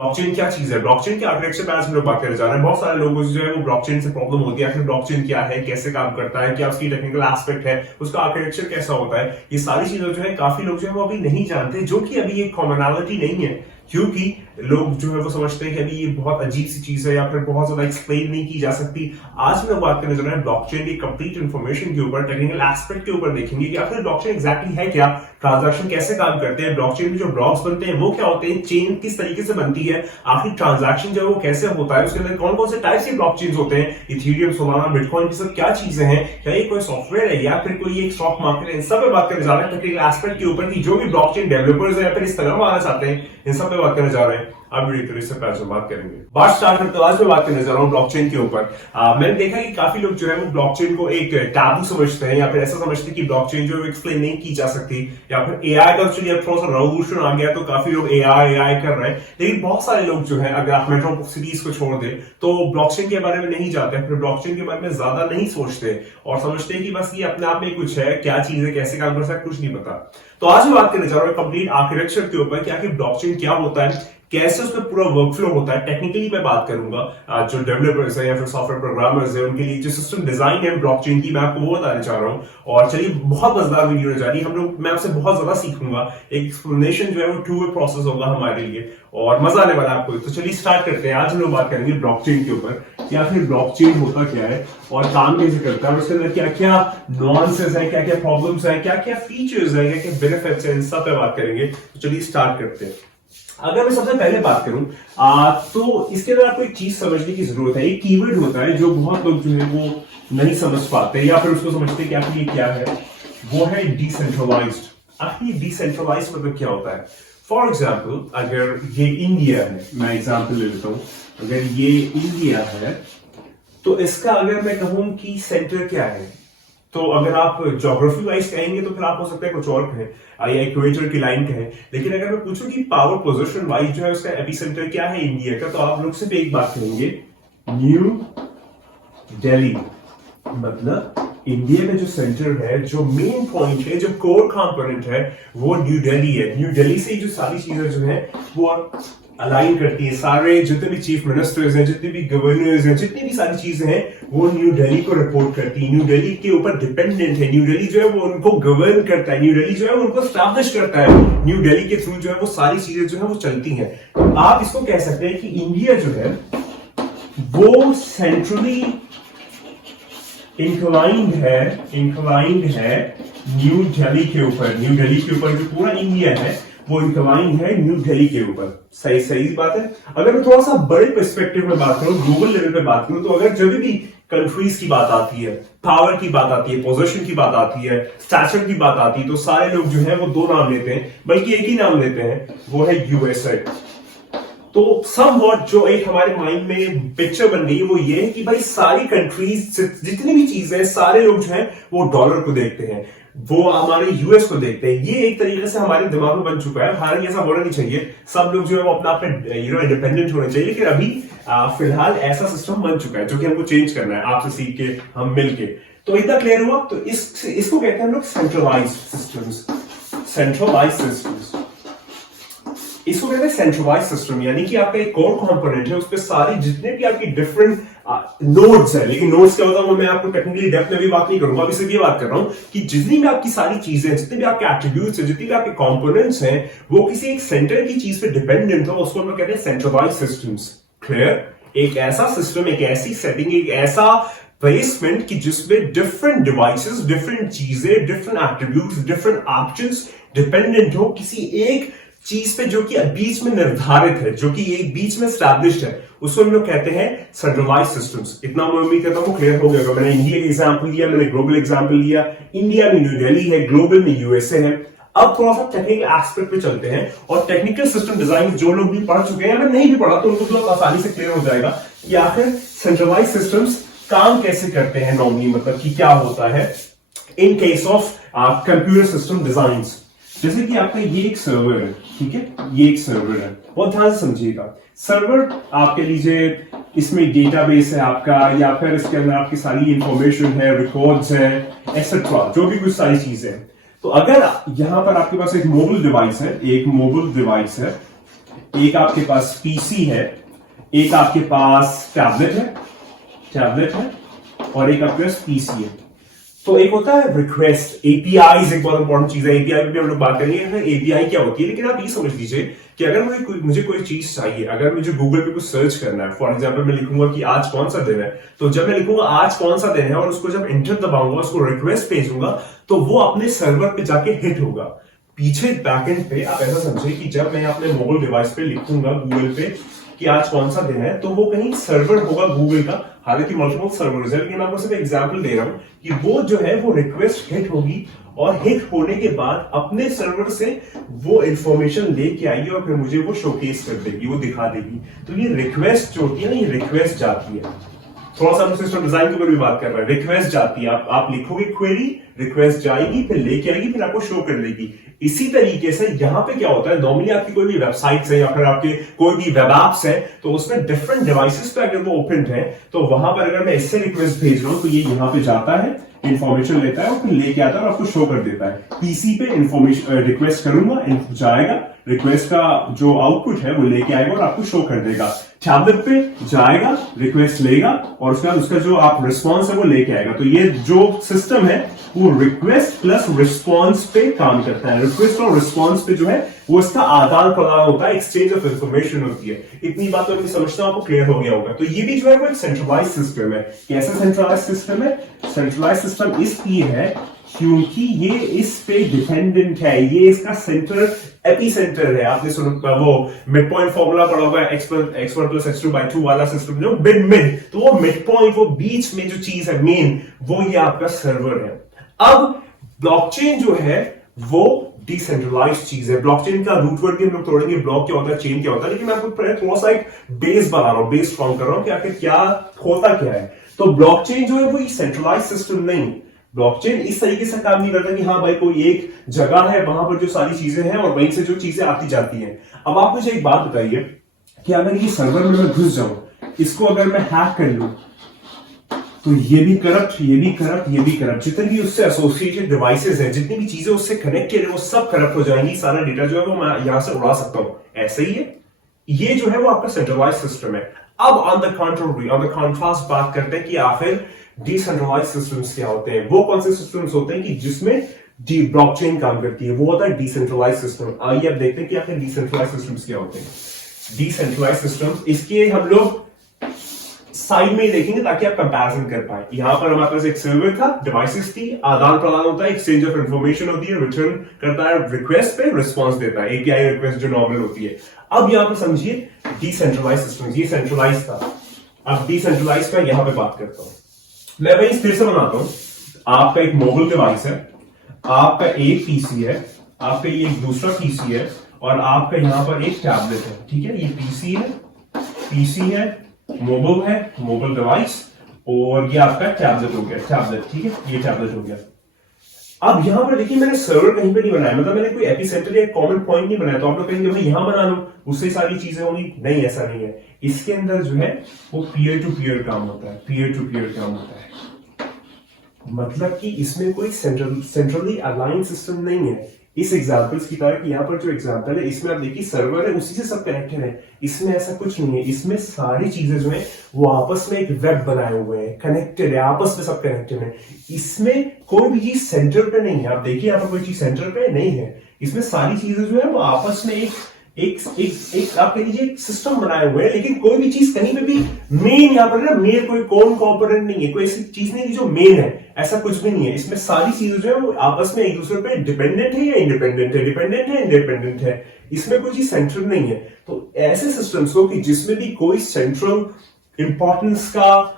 Blockchain क्या चीज है? ब्लॉकचेन के आर्किटेक्चर पे आज हम लोग बात करने जा रहे हैं। बहुत सारे लोगों जो है वो ब्लॉकचेन से प्रॉब्लम होती है, आखिर ब्लॉकचेन क्या है, कैसे काम करता है, क्या उसकी टेक्निकल एस्पेक्ट है, उसका आर्किटेक्चर कैसा होता है, ये सारी चीजें जो है काफी लोग जो है वो अभी नहीं जानते, जो कि अभी एक कॉमनैलिटी नहीं है, क्योंकि लोग जो है वो समझते हैं कि अभी ये बहुत अजीब सी चीज है या फिर बहुत ज्यादा एक्सप्लेन नहीं की जा सकती। आज मैं बात करने जा रहा हूं ब्लॉकचेन की कंप्लीट इन्फॉर्मेशन के ऊपर, टेक्निकल एस्पेक्ट के ऊपर देखेंगे कि आखिर ब्लॉकचेन एग्जैक्टली है क्या, ट्रांजैक्शन कैसे काम करते हैं, ब्लॉकचेन में जो ब्लॉक्स बनते हैं वो क्या होते हैं, चेन किस तरीके से बनती है, आखिर ट्रांजैक्शन जो है वो कैसे होता है, उसके अंदर कौन कौन से टाइप के ब्लॉकचेन होते हैं, इथेरियम, सोलाना, बिटकॉइन की सब क्या चीजें हैं, क्या ये कोई सॉफ्टवेयर है या फिर कोई एक स्टॉक मार्केट है, इन सब पे बात करने जा रहे हैं टेक्निकल एस्पेक्ट के ऊपर कि जो भी ब्लॉकचेन डेवलपर्स है या फिर इस तरह आना चाहते हैं, इन सब पे बात करने जा रहे हैं। अब वीडियो इससे पहले बात करेंगे। बात स्टार्ट करते हैं, आज मैं बात करने जा रहा हूं ब्लॉकचेन के ऊपर। मैंने देखा कि काफी लोग जो है वो ब्लॉकचेन को एक टैबू समझते हैं या फिर ऐसा समझते हैं कि ब्लॉकचेन जो है एक्सप्लेन नहीं की जा सकती, या फिर एआई का चलिए अब थोड़ा सा रेवोल्यूशन आ गया तो काफी लोग एआई कर रहे हैं, लेकिन बहुत सारे लोग जो है अगर आप मेट्रो सिटीज को छोड़ दें तो ब्लॉकचेन के बारे में नहीं जानते, फिर ब्लॉकचेन के बारे में ज्यादा नहीं सोचते और समझते हैं कि बस ये अपने आप में कुछ है, क्या चीज है, कैसे काम कर सकता है, कुछ नहीं पता। तो आज मैं बात करने जा रहा हूं कंप्लीट आर्किटेक्चर के ऊपर कि आखिर ब्लॉकचेन क्या होता है, कैसे उसका पूरा वर्कफ्लो होता है। टेक्निकली मैं बात करूंगा, जो डेवलपर्स हैं या फिर सॉफ्टवेयर प्रोग्रामर्स हैं उनके लिए जो सिस्टम डिजाइन है ब्लॉकचेन की, मैं आपको वो बताने चाह रहा हूं। और चलिए बहुत मजेदार वीडियो होने जा रही है, मैं आपसे बहुत ज्यादा सीखूंगा, एक एक्सप्लेनेशन जो है वो 2 वे प्रोसेस होगा हमारे लिए और मजा आने वाला है आपको। तो चलिए स्टार्ट करते हैं। आज हम लोग बात करेंगे ब्लॉकचेन के ऊपर कि आखिर ब्लॉकचेन होता क्या है और काम कैसे करता है, उसके अंदर क्या क्या नुआंसेस है, क्या क्या प्रॉब्लम्स है, क्या क्या फीचर्स है, क्या क्या बेनिफिट्स है, इन सब पे बात करेंगे। तो चलिए स्टार्ट करते हैं। अगर मैं सबसे पहले बात करूं तो इसके अंदर आपको एक चीज समझने की जरूरत है। एक कीवर्ड होता है जो बहुत लोग जो है वो नहीं समझ पाते या फिर उसको समझते कि आखिर ये क्या है, वो है डिसेंट्रलाइज्ड। आखिर डिसेंट्रलाइज्ड मतलब क्या होता है? फॉर एग्जाम्पल अगर ये इंडिया है, मैं एग्जाम्पल ले लेता हूं, अगर ये इंडिया है तो इसका अगर मैं कहूं कि सेंटर क्या है, तो अगर आप ज्योग्राफी वाइज कहेंगे तो फिर आप हो सकता है कुछ और कहें या इक्वेटर की लाइन कहें, लेकिन अगर मैं पूछूं कि पावर पोजीशन वाइज जो है उसका एपिसेंटर क्या है इंडिया का, तो आप लोग सिर्फ एक बात कहेंगे, न्यू दिल्ली। मतलब इंडिया में जो सेंटर है, जो मेन पॉइंट है, जो कोर कंपोनेंट है, वो न्यू दिल्ली है। न्यू दिल्ली से जो सारी चीजें जो है वो अलाइन करती है, सारे जितने भी चीफ मिनिस्टर्स हैं, जितने भी गवर्नर्स हैं, जितनी भी सारी चीजें हैं वो न्यू दिल्ली को रिपोर्ट करती है, न्यू दिल्ली के ऊपर डिपेंडेंट है। न्यू दिल्ली जो है वो उनको गवर्न करता है, न्यू दिल्ली जो है वो उनको स्टैब्लिश करता है, न्यू दिल्ली के थ्रू जो है वो सारी चीजें जो है वो चलती हैं। तो आप इसको कह सकते हैं कि इंडिया जो है वो सेंट्रली इंक्लाइंड है न्यू दिल्ली के ऊपर। न्यू दिल्ली के ऊपर जो पूरा इंडिया है वो इंक्लाइंड है न्यू दिल्ली के ऊपर। सही बात है। अगर मैं थोड़ा सा बड़े पर्सपेक्टिव में बात करूं, ग्लोबल लेवल पे बात करूं, तो अगर जब भी कंट्रीज की बात आती है, पावर की बात आती है, पोजीशन की बात आती है, स्टैचर की बात आती है, तो सारे लोग जो है वो 2 नाम लेते हैं, बल्कि एक ही नाम लेते हैं, वो है यूएसए। तो समवॉट जो एक हमारे माइंड में पिक्चर बन गई है वो ये है कि भाई सारी कंट्रीज जितनी भी चीजें हैं, सारे लोग जो हैं वो डॉलर को देखते हैं, वो हमारे यूएस को देखते हैं। ये एक तरीके से हमारे दिमाग में बन चुका है। हालांकि ऐसा होना नहीं चाहिए, सब लोग जो है वो अपना अपने इंडिपेंडेंट होने चाहिए, लेकिन अभी फिलहाल ऐसा सिस्टम बन चुका है जो कि हमको चेंज करना है, आपसे सीख के, हम मिलके। तो इतना क्लियर हुआ। तो इसको कहते हैं हम लोग सेंट्रलाइज्ड सिस्टम्स। इसको कहते हैं सेंट्रलाइज्ड सिस्टम, यानी कि आपका एक कोर कंपोनेंट है, उस पे सारी जितने भी आपकी डिफरेंट नोड्स है। लेकिन नोड्स क्या होता है वो मैं आपको टेक्निकली डेप्थ में भी बात नहीं करूंगा, अभी सिर्फ ये बात कर रहा हूं कि जितनी भी आपकी सारी चीजें, जितने भी आपके एट्रीब्यूट्स हैं, जितने भी आपके कंपोनेंट्स हैं, वो किसी एक सेंटर की चीज पे डिपेंडेंट हो, उसको हम लोग कहते हैं सेंट्रलाइज्ड सिस्टम्स। क्लियर? एक ऐसा सिस्टम, एक ऐसी सेटिंग, एक ऐसा प्लेसमेंट कि जिसमें डिफरेंट डिवाइसेस, डिफरेंट चीजें, different attributes, different options dependent हो किसी एक चीज पे जो कि बीच में निर्धारित है, जो कि एक बीच में स्टैब्लिश्ड है, उसको हम लोग कहते हैं सेंट्रलाइज्ड सिस्टम्स। इतना मैं उम्मीद करता हूं क्लियर हो गया। मैंने इंडिया का एग्जांपल लिया, मैंने ग्लोबल एग्जांपल लिया। इंडिया में न्यू दिल्ली है, ग्लोबल में यूएसए है। अब थोड़ा सा टेक्निकल एस्पेक्ट पे चलते हैं और टेक्निकल सिस्टम डिजाइन जो लोग भी पढ़ चुके हैं, अगर नहीं भी पढ़ा तो उनको थोड़ा आसानी से क्लियर हो जाएगा कि आखिर सेंट्रलाइज्ड सिस्टम्स काम कैसे करते हैं नॉर्मली, मतलब कि क्या होता है in case of computer system design. जैसे कि आपका ये एक सर्वर है, ठीक है, ये एक सर्वर है, बहुत ध्यान से समझिएगा। सर्वर आप कह लीजिए इसमें डेटाबेस है आपका, या फिर इसके अंदर आपकी सारी इंफॉर्मेशन है, रिकॉर्ड्स है, एक्सेट्रा, जो भी कुछ सारी चीजें हैं। तो अगर यहां पर आपके पास एक मोबाइल डिवाइस है, एक आपके पास पीसी है, एक आपके पास टैबलेट है और एक आपके पास पीसी है। तो एक होता है रिक्वेस्ट, एपीआई एक बहुत इंपॉर्टेंट चीज है, एपीआई पे भी हम लोग बात करेंगे एपीआई क्या होती है। लेकिन आप ये समझ लीजिए कि अगर मुझे कोई चीज चाहिए, अगर मुझे गूगल पे कुछ सर्च करना है, फॉर एग्जांपल मैं लिखूंगा कि आज कौन सा दिन है, तो जब मैं लिखूंगा आज कौन सा दिन है और उसको जब एंटर दबाऊंगा, उसको रिक्वेस्ट भेजूंगा, तो वो अपने सर्वर पे जाके हिट होगा। पीछे बैकएंड पे आप ऐसा समझे कि जब मैं अपने मोबाइल डिवाइस पे लिखूंगा गूगल पे कि आज कौन सा दिन है, तो वो कहीं सर्वर होगा गूगल का, हालांकि मल्टीपल सर्वर्स है, लेकिन मैं आपको सिर्फ एग्जांपल दे रहा हूं कि वो जो है वो रिक्वेस्ट हिट होगी और हिट होने के बाद अपने सर्वर से वो इंफॉर्मेशन लेके आएगी और फिर मुझे वो शोकेस कर देगी, वो दिखा देगी। तो ये रिक्वेस्ट जो होती है ना, ये रिक्वेस्ट जाती है। थोड़ा सा हम सिस्टम डिजाइन के ऊपर भी बात कर रहे हैं। रिक्वेस्ट जाती है, आप लिखोगे क्वेरी, रिक्वेस्ट जाएगी, फिर लेके आएगी, फिर आपको शो कर देगी। इसी तरीके से यहां पे क्या होता है, नॉर्मली आपकी कोई भी वेबसाइट्स है या फिर आपके कोई भी वेब एप्स है, तो उसमें डिफरेंट डिवाइसेस पे अगर वो ओपन है, तो वहां पर अगर मैं इससे रिक्वेस्ट भेज रहा हूं तो ये यहां पे जाता है, इंफॉर्मेशन लेता है और फिर लेके आता है और आपको शो कर देता है। पीसी पे इंफॉर्मेशन रिक्वेस्ट करूंगा, जाएगा, रिक्वेस्ट का जो आउटपुट है वो लेके आएगा और आपको शो कर देगा। टैबलेट पे जाएगा, रिक्वेस्ट लेगा और उसके बाद उसका जो आप रिस्पॉन्स है वो लेके आएगा। तो ये जो सिस्टम है वो रिक्वेस्ट प्लस रिस्पॉन्स पे काम करता है। रिक्वेस्ट और रिस्पॉन्स पे जो है वो इसका आदान प्रदान होता है, एक्सचेंज ऑफ इंफॉर्मेशन होती है। इतनी बात तो मैं समझता हूं आपको क्लियर हो गया होगा। तो ये भी जो है वो एक सेंट्रलाइज सिस्टम है। कैसा सेंट्रलाइज सिस्टम है? सेंट्रलाइज सिस्टम इसलिए है क्योंकि ये इस पे डिपेंडेंट है, ये इसका सेंटर एपीसेंटर है। आपने सुना वो मिड पॉइंट फॉर्मूला पढ़ा होगा, x1 प्लस x2 बाय 2 वाला सिस्टम, जो मिड तो वो मिड पॉइंट, वो बीच में जो चीज है मेन, वो ये आपका सर्वर है। अब ब्लॉकचेन जो है वो डिसेंट्रलाइज्ड चीज है। ब्लॉकचेन का रूट वर्ड भी हम लोग तोड़ेंगे, ब्लॉक क्या होता है, चेन क्या होता है, लेकिन मैं आपको थोड़ा सा एक बेस बना रहा हूं, बेस फॉर्म कर रहा हूं कि आखिर क्या होता क्या है। तो ब्लॉकचेन जो है वो सेंट्रलाइज्ड सिस्टम नहीं। ब्लॉकचेन इस तरीके से काम नहीं करता कि हाँ भाई कोई एक जगह है, वहां पर जो सारी चीजें हैं और वहीं से जो चीजें आती जाती हैं। अब आप मुझे एक बात बताइए कि अगर ये सर्वर में मैं घुस जाऊं, इसको अगर मैं हैक कर लूं, तो ये भी करप्ट, ये भी करप्ट, ये भी करप्ट, जितने भी उससे एसोसिएटेड डिवाइसेस हैं, जितनी भी चीजें उससे कनेक्टेड है, वो सब करप्ट हो जाएंगी। सारा डेटा जो है वो मैं यहां से उड़ा सकता हूं। ऐसे ही है, ये जो है वो आपका सेंट्रलाइज सिस्टम है। अब on the country, on the contrast बात करते हैं कि आखिर डिसेंट्रलाइज सिस्टम्स क्या होते हैं। वो कौन से सिस्टम्स होते हैं कि जिसमें ब्लॉकचेन काम करती है, वो होता है डिसेंट्रलाइज सिस्टम। आइए अब देखते हैं कि आखिर डिसेंट्रलाइज सिस्टम्स क्या होते हैं। डिसेंट्रलाइज सिस्टम्स, इसके हम लोग साइड में ही देखेंगे ताकि आप कंपैरिजन कर पाए। यहां पर हमारे पास एक सर्वर था, डिवाइसेस थी, आदान प्रदान होता है, एक्सचेंज ऑफ इंफॉर्मेशन होती है, रिटर्न करता है रिक्वेस्ट पे, रिस्पांस देता है, एपीआई रिक्वेस्ट जो नॉर्मल होती है। अब यहां पर समझिए डिसेंट्रलाइज सिस्टम, ये सेंट्रलाइज था, अब डिसेंट्रलाइज का यहां पे बात करता हूं मैं। वही फिर से बनाता हूं, आपका एक मोबाइल डिवाइस है, आपका एक पीसी है, आपका ये एक दूसरा पीसी है और आपका यहां पर एक टैबलेट है। ठीक है, ये पीसी है, मोबाइल है, मोबाइल डिवाइस, और ये आपका टैबलेट हो गया, टैबलेट। ठीक है, ये टैबलेट हो गया। अब यहां पर देखिए मैंने सर्वर कहीं पे नहीं बनाया, मतलब मैंने कोई एपिसेंटर या कॉमन पॉइंट नहीं बनाया। तो आप लोग कहेंगे भाई यहां बना लो, उससे सारी चीजें होंगी। नहीं, ऐसा नहीं है। इसके अंदर जो है वो पीयर टू पीयर काम होता है, पीयर टू पीयर काम होता है। मतलब कि इसमें कोई सेंट्रली अलाइन सिस्टम नहीं है। इस एग्जांपल्स की तरह कि यहां पर जो एग्जांपल है, इसमें आप देखिए सर्वर है, उसी से सब कनेक्टेड है। इसमें ऐसा कुछ नहीं है। इसमें सारी चीजें जो है वो आपस में एक वेब बनाए हुए हैं, कनेक्टेड है, आपस में सब कनेक्टेड है। इसमें कोई भी चीज सेंटर पे नहीं है। आप देखिए यहां पर कोई चीज सेंटर पे नहीं है। इसमें सारी चीजें जो है वो आपस में एक आप कह लीजिए सिस्टम बनाए हुए हैं, लेकिन कोई भी चीज कहीं पे भी मेन यहां पर ना मेन कोई कौन कॉम्पोनेंट नहीं है, कोई ऐसी चीज नहीं जो मेन है, ऐसा कुछ भी नहीं है। इसमें सारी चीजें जो है वो आपस में एक दूसरे पे डिपेंडेंट है या इंडिपेंडेंट है, डिपेंडेंट है इंडिपेंडेंट है। इसमें कोई चीज सेंट्रल नहीं है। तो ऐसे सिस्टम्स को कि जिसमें भी कोई सेंट्रल इंपॉर्टेंस का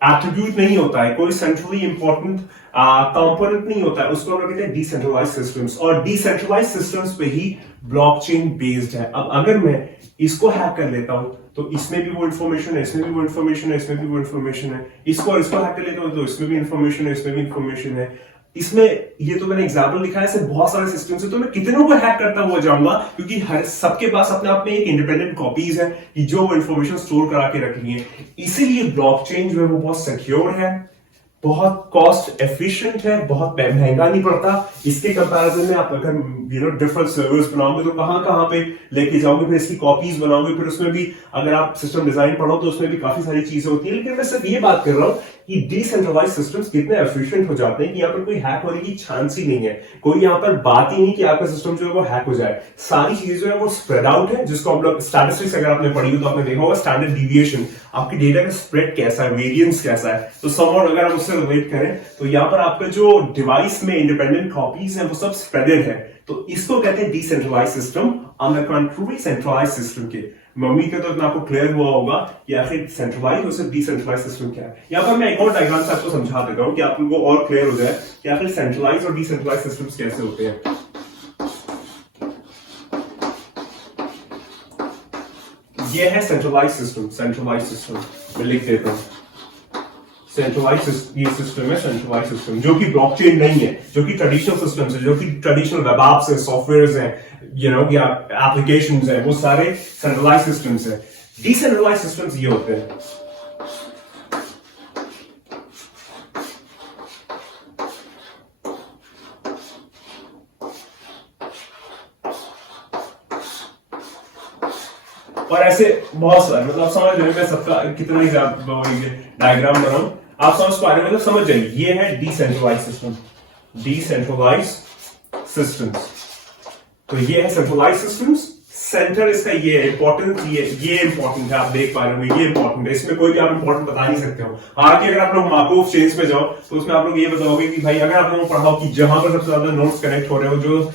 एट्रीब्यूट नहीं होता है, कोई सेंट्रली इंपॉर्टेंट कंपोनेंट नहीं होता है, उसको हम लोग कहते हैं डिसेंट्रलाइज सिस्टम्स। और डिसेंट्रलाइज सिस्टम्स पे ही ब्लॉकचेन बेस्ड है। अब अगर मैं इसको हैक कर लेता हूं तो इसमें भी वो इंफॉर्मेशन है, इसमें भी वो इंफॉर्मेशन है, इसमें भी वो इंफॉर्मेशन है। इसको और इसको हैक कर लेता हूं तो इसमें भी इंफॉर्मेशन है, इसमें भी इंफॉर्मेशन है। इसमें ये तो मैंने एग्जांपल दिखाया, ऐसे बहुत सारे सिस्टम से, तो मैं कितनों को हैक करता हुआ जाऊंगा, क्योंकि हर सबके पास अपने आप में एक इंडिपेंडेंट कॉपीज है कि जो वो इंफॉर्मेशन स्टोर करा के रख ली है। इसीलिए ब्लॉकचेन जो है वो बहुत सिक्योर है, बहुत कॉस्ट एफिशिएंट है, बहुत महंगा नहीं पड़ता। इसके कंपैरिजन में आप अगर डिफरेंट सर्वर्स बनाओगे तो कहां कहां पे लेके जाओगे, फिर इसकी कॉपीज बनाओगे, फिर उसमें भी अगर आप सिस्टम डिजाइन पढ़ो तो उसमें भी काफी सारी चीजें होती है। लेकिन मैं सिर्फ ये बात कर रहा हूं कि डिसेंट्रलाइज सिस्टम्स कितने एफिशिएंट हो जाते हैं कि यहाँ पर कोई हैक होने की चांस ही नहीं है। कोई यहाँ पर बात ही नहीं कि आपका सिस्टम जो है वो हैक हो जाए। सारी चीजें जो है वो स्प्रेड आउट है, जिसको हम लोग स्टैटिस्टिक्स अगर आपने पढ़ी हो तो आपने देखा होगा स्टैंडर्ड डिविएशन, आपकी डेटा का स्प्रेड कैसा है, वेरिएंस कैसा है। तो समवॉट अगर आप उससे रिलेट करें तो यहाँ पर आपका जो डिवाइस में इंडिपेंडेंट कॉपीज है वो सब स्प्रेडेड है। तो इसको कहते हैं decentralise system on the country centralise system के। मैं उम्मीद करता हूं कि आपको क्लियर हुआ होगा कि आखिर सेंट्रलाइज और सिर्फ डिसेंट्रलाइज सिस्टम क्या है। यहाँ पर मैं एक और डायग्राम से आपको समझा देता हूं कि आप लोगों को और क्लियर हो जाए कि आखिर सेंट्रलाइज और डिसेंट्रलाइज सिस्टम्स कैसे होते हैं। ये है सेंट्रलाइज सिस्टम, सेंट्रलाइज सिस्टम मैं लिख देता हूं। सेंट्रलाइज ये सिस्टम है, सेंट्रलाइज सिस्टम जो कि ब्लॉकचेन नहीं है, जो कि ट्रेडिशनल सिस्टम्स है, जो कि ट्रेडिशनल वेब एप्स है, सॉफ्टवेयर्स हैं, या एप्लीकेशंस हैं, वो सारे सेंट्रलाइज सिस्टम्स हैं। डिसेंट्रलाइज सिस्टम्स ये होते हैं। और ऐसे बहुत सारे, मतलब आप समझ रहे हैं मैं सबका कितना ही डायग्राम बनाऊं, आप समझ पा रहे हैं, मतलब समझ जाइए। ये है डिसेंट्रलाइज सिस्टम, डिसेंट्रलाइज सिस्टम्स। तो ये है सेंट्रलाइज सिस्टम्स। सेंटर इसका ये है, इंपॉर्टेंट ये इंपॉर्टेंट है, आप देख पा रहे हो ये इंपॉर्टेंट है, इसमें कोई भी आप इंपॉर्टेंट बता नहीं सकते हो। हालांकि अगर आप लोग मार्कोव चेन्स में जाओ तो उसमें आप लोग ये बताओगे कि भाई अगर आप लोगों को पढ़ाओ कि जहां पर सबसे ज्यादा नोट्स कनेक्ट हो रहे हो, जो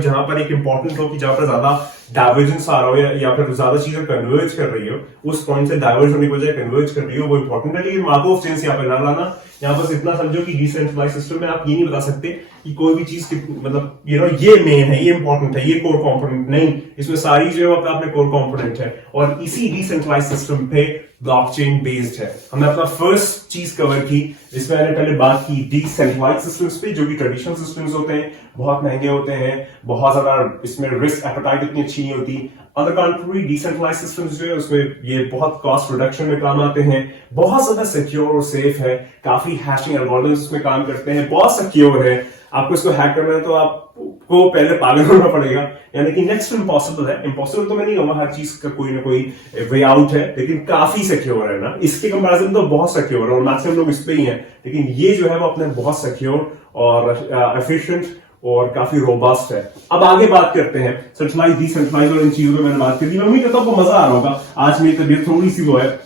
जहां पर एक इंपॉर्टेंट हो कि जहां पर ज्यादा डाइवर्जेंस आ रहा हो या फिर ज्यादा चीजें कन्वर्ज कर रही हो, उस पॉइंट से डाइवर्ज होने की बजाय कन्वर्ज कर रही हो, वो इंपॉर्टेंट है। लेकिन मार्कोव चेन्स यहाँ पे ना लाना। यहाँ बस इतना समझो कि डिसेंट्रलाइज सिस्टम में आप ये नहीं बता सकते कि कोई भी चीज मतलब ये मेन है, ये इंपॉर्टेंट है, ये कोर कंपोनेंट नहीं। इसमें सारी जो अपने कोर कंपोनेंट है और इसी डिसेंट्रलाइज सिस्टम पे ब्लॉकचेन बेस्ड है। हमने अपना फर्स्ट चीज कवर की जिसमें मैंने पहले बात की डिसेंट्रलाइज सिस्टम्स पे, जो कि ट्रेडिशनल सिस्टम्स होते हैं, बहुत महंगे होते हैं, बहुत ज्यादा इसमें रिस्क एपेटाइट इतनी अच्छी नहीं होती। On the country decentralise systems जो है उसमें ये बहुत कॉस्ट रिडक्शन में काम आते हैं, बहुत ज्यादा सिक्योर और सेफ है, काफी हैशिंग एल्गोरिथम्स इसमें काम करते हैं, बहुत सिक्योर है। आपको इसको हैक करना है तो आपको पहले पागल होना पड़ेगा, यानी कि नेक्स्ट इम्पॉसिबल है। इम्पॉसिबल तो मैं नहीं कहूंगा, हर चीज का कोई ना कोई वे आउट है, लेकिन काफी सिक्योर है ना। इसके कंपैरिजन तो बहुत सिक्योर है और मैक्सिमम लोग इस पे ही हैं, लेकिन ये जो है वो अपने बहुत सिक्योर और एफिशिएंट और काफी रोबस्ट है। अब आगे बात करते हैं सेंट्रलाइज डिसेंट्रलाइज और इन चीजों में मैंने बात कर दी। मैं उम्मीद करता हूं आपको मजा आ रहा होगा। आज मेरी तबीयत थोड़ी सी वो है,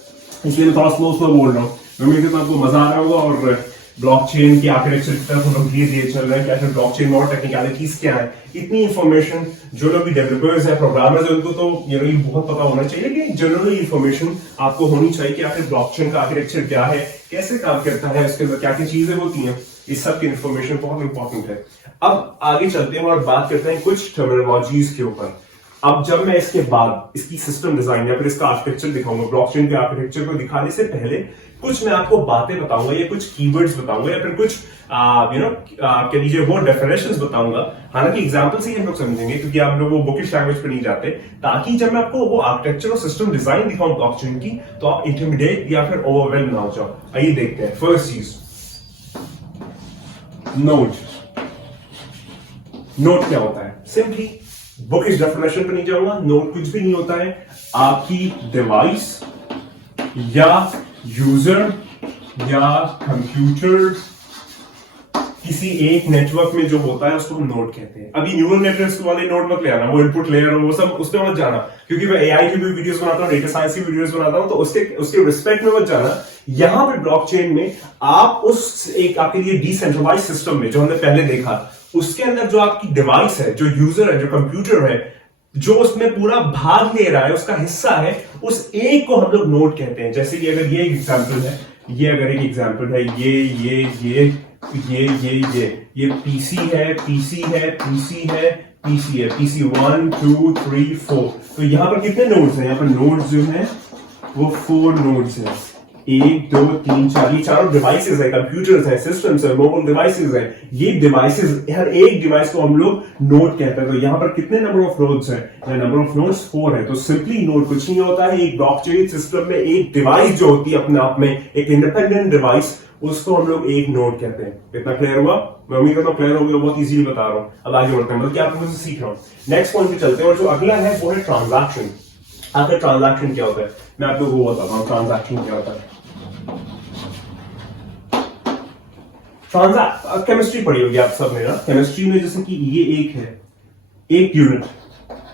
इसलिए मैं थोड़ा स्लो बोल रहा हूँ। मैं उम्मीद करता हूं आपको मजा आ रहा होगा और ब्लॉकचेन की आर्किटेक्चर की तरफ हम लोग धीरे चल रहे हैं। क्या ब्लॉकचेन और टेक्निकलिटीज क्या है, इतनी इंफॉर्मेशन जो लोग भी डेवलपर्स है, प्रोग्रामर्स है, उनको तो ये बहुत पता होना चाहिए कि जनरली इंफॉर्मेशन आपको होनी चाहिए कि आखिर ब्लॉकचेन का आर्किटेक्चर क्या है, कैसे काम करता है, उसके अंदर क्या क्या चीजें होती हैं, इस सब की इंफॉर्मेशन बहुत इंपॉर्टेंट है। अब आगे चलते हैं और बात करते हैं कुछ टर्मिनोलॉजीज के ऊपर। अब जब मैं इसके बाद इसकी सिस्टम डिजाइन या फिर इसका आर्किटेक्चर दिखाऊंगा, ब्लॉकचेन के आर्किटेक्चर को दिखाने से पहले कुछ मैं आपको बातें बताऊंगा या कुछ कीवर्ड्स बताऊंगा या फिर कुछ कह लीजिए वो डेफिनेशंस बताऊंगा। हालांकि एग्जांपल से ही हम लोग समझेंगे क्योंकि आप लोग वो बुकिश लैंग्वेज पे नहीं जाते, ताकि जब मैं आपको वो आर्किटेक्चर और सिस्टम डिजाइन दिखाऊं ब्लॉकचेन की तो आप इंटिमिडेट या फिर ओवरवेल्म ना हो जाओ। आइए देखते हैं। फर्स्ट चीज, नोड। नोड क्या होता है? सिंपली बुकिश डेफिनेशन पे नहीं जाऊंगा। नोड कुछ भी नहीं होता है, आपकी डिवाइस या यूजर या कंप्यूटर किसी एक नेटवर्क में जो होता है उसको हम नोड कहते हैं। अभी न्यूरल नेटवर्क्स वाले नोड मत ले आना, वो इनपुट लेयर वो सब उस पर मत जाना, क्योंकि मैं एआई की भी वीडियोस बनाता हूं, डेटा साइंस की वीडियोस बनाता हूं, तो उसके रिस्पेक्ट में मत जाना। यहां पे ब्लॉकचेन में आप उस एक आपके लिए डिसेंट्रलाइज सिस्टम में जो हमने पहले देखा, उसके अंदर जो आपकी डिवाइस है, जो यूजर है, जो कंप्यूटर है, जो उसमें पूरा भाग ले रहा है, उसका हिस्सा है, उस एक को हम लोग नोड कहते हैं। जैसे कि अगर ये एक एग्जांपल है, ये अगर एक एग्जांपल है, ये पीसी है, पीसी है, पीसी है, पीसी है, पीसी 1 2 3 4। तो यहां पर कितने नोड्स हैं? यहां पर नोड्स जो है वो 4 नोड्स हैं। 1 2 3 4, ये चारों डिवाइसेस है, कंप्यूटर्स है, सिस्टम्स है, मोबाइल डिवाइसेस है। ये डिवाइसेस, हर एक डिवाइस को हम लोग नोड कहते हैं। तो यहां पर कितने नंबर ऑफ नोड्स हैं? नंबर ऑफ नोड्स 4 है। तो सिंपली नोड कुछ नहीं होता है, एक ब्लॉकचेन सिस्टम में एक डिवाइस जो होती है अपने आप में एक इंडिपेंडेंट डिवाइस, उसको हम लोग एक नोड कहते हैं। इतना क्लियर हुआ? मैं उम्मीद करता हूँ क्लियर हो गया, बहुत इजीली बता रहा हूँ। अब आगे बढ़ते हैं, मतलब कि आप मुझे सीख रहा हूँ। नेक्स्ट पॉइंट पे चलते हैं, और जो अगला है वो है ट्रांजैक्शन। आखिर ट्रांजैक्शन क्या होता है मैं आप लोगों को बताता हूँ। ट्रांजैक्शन क्या होता है? केमिस्ट्री पढ़ी होगी आप सब ने ना, केमिस्ट्री में जैसे कि ये एक है, एक यूनिट,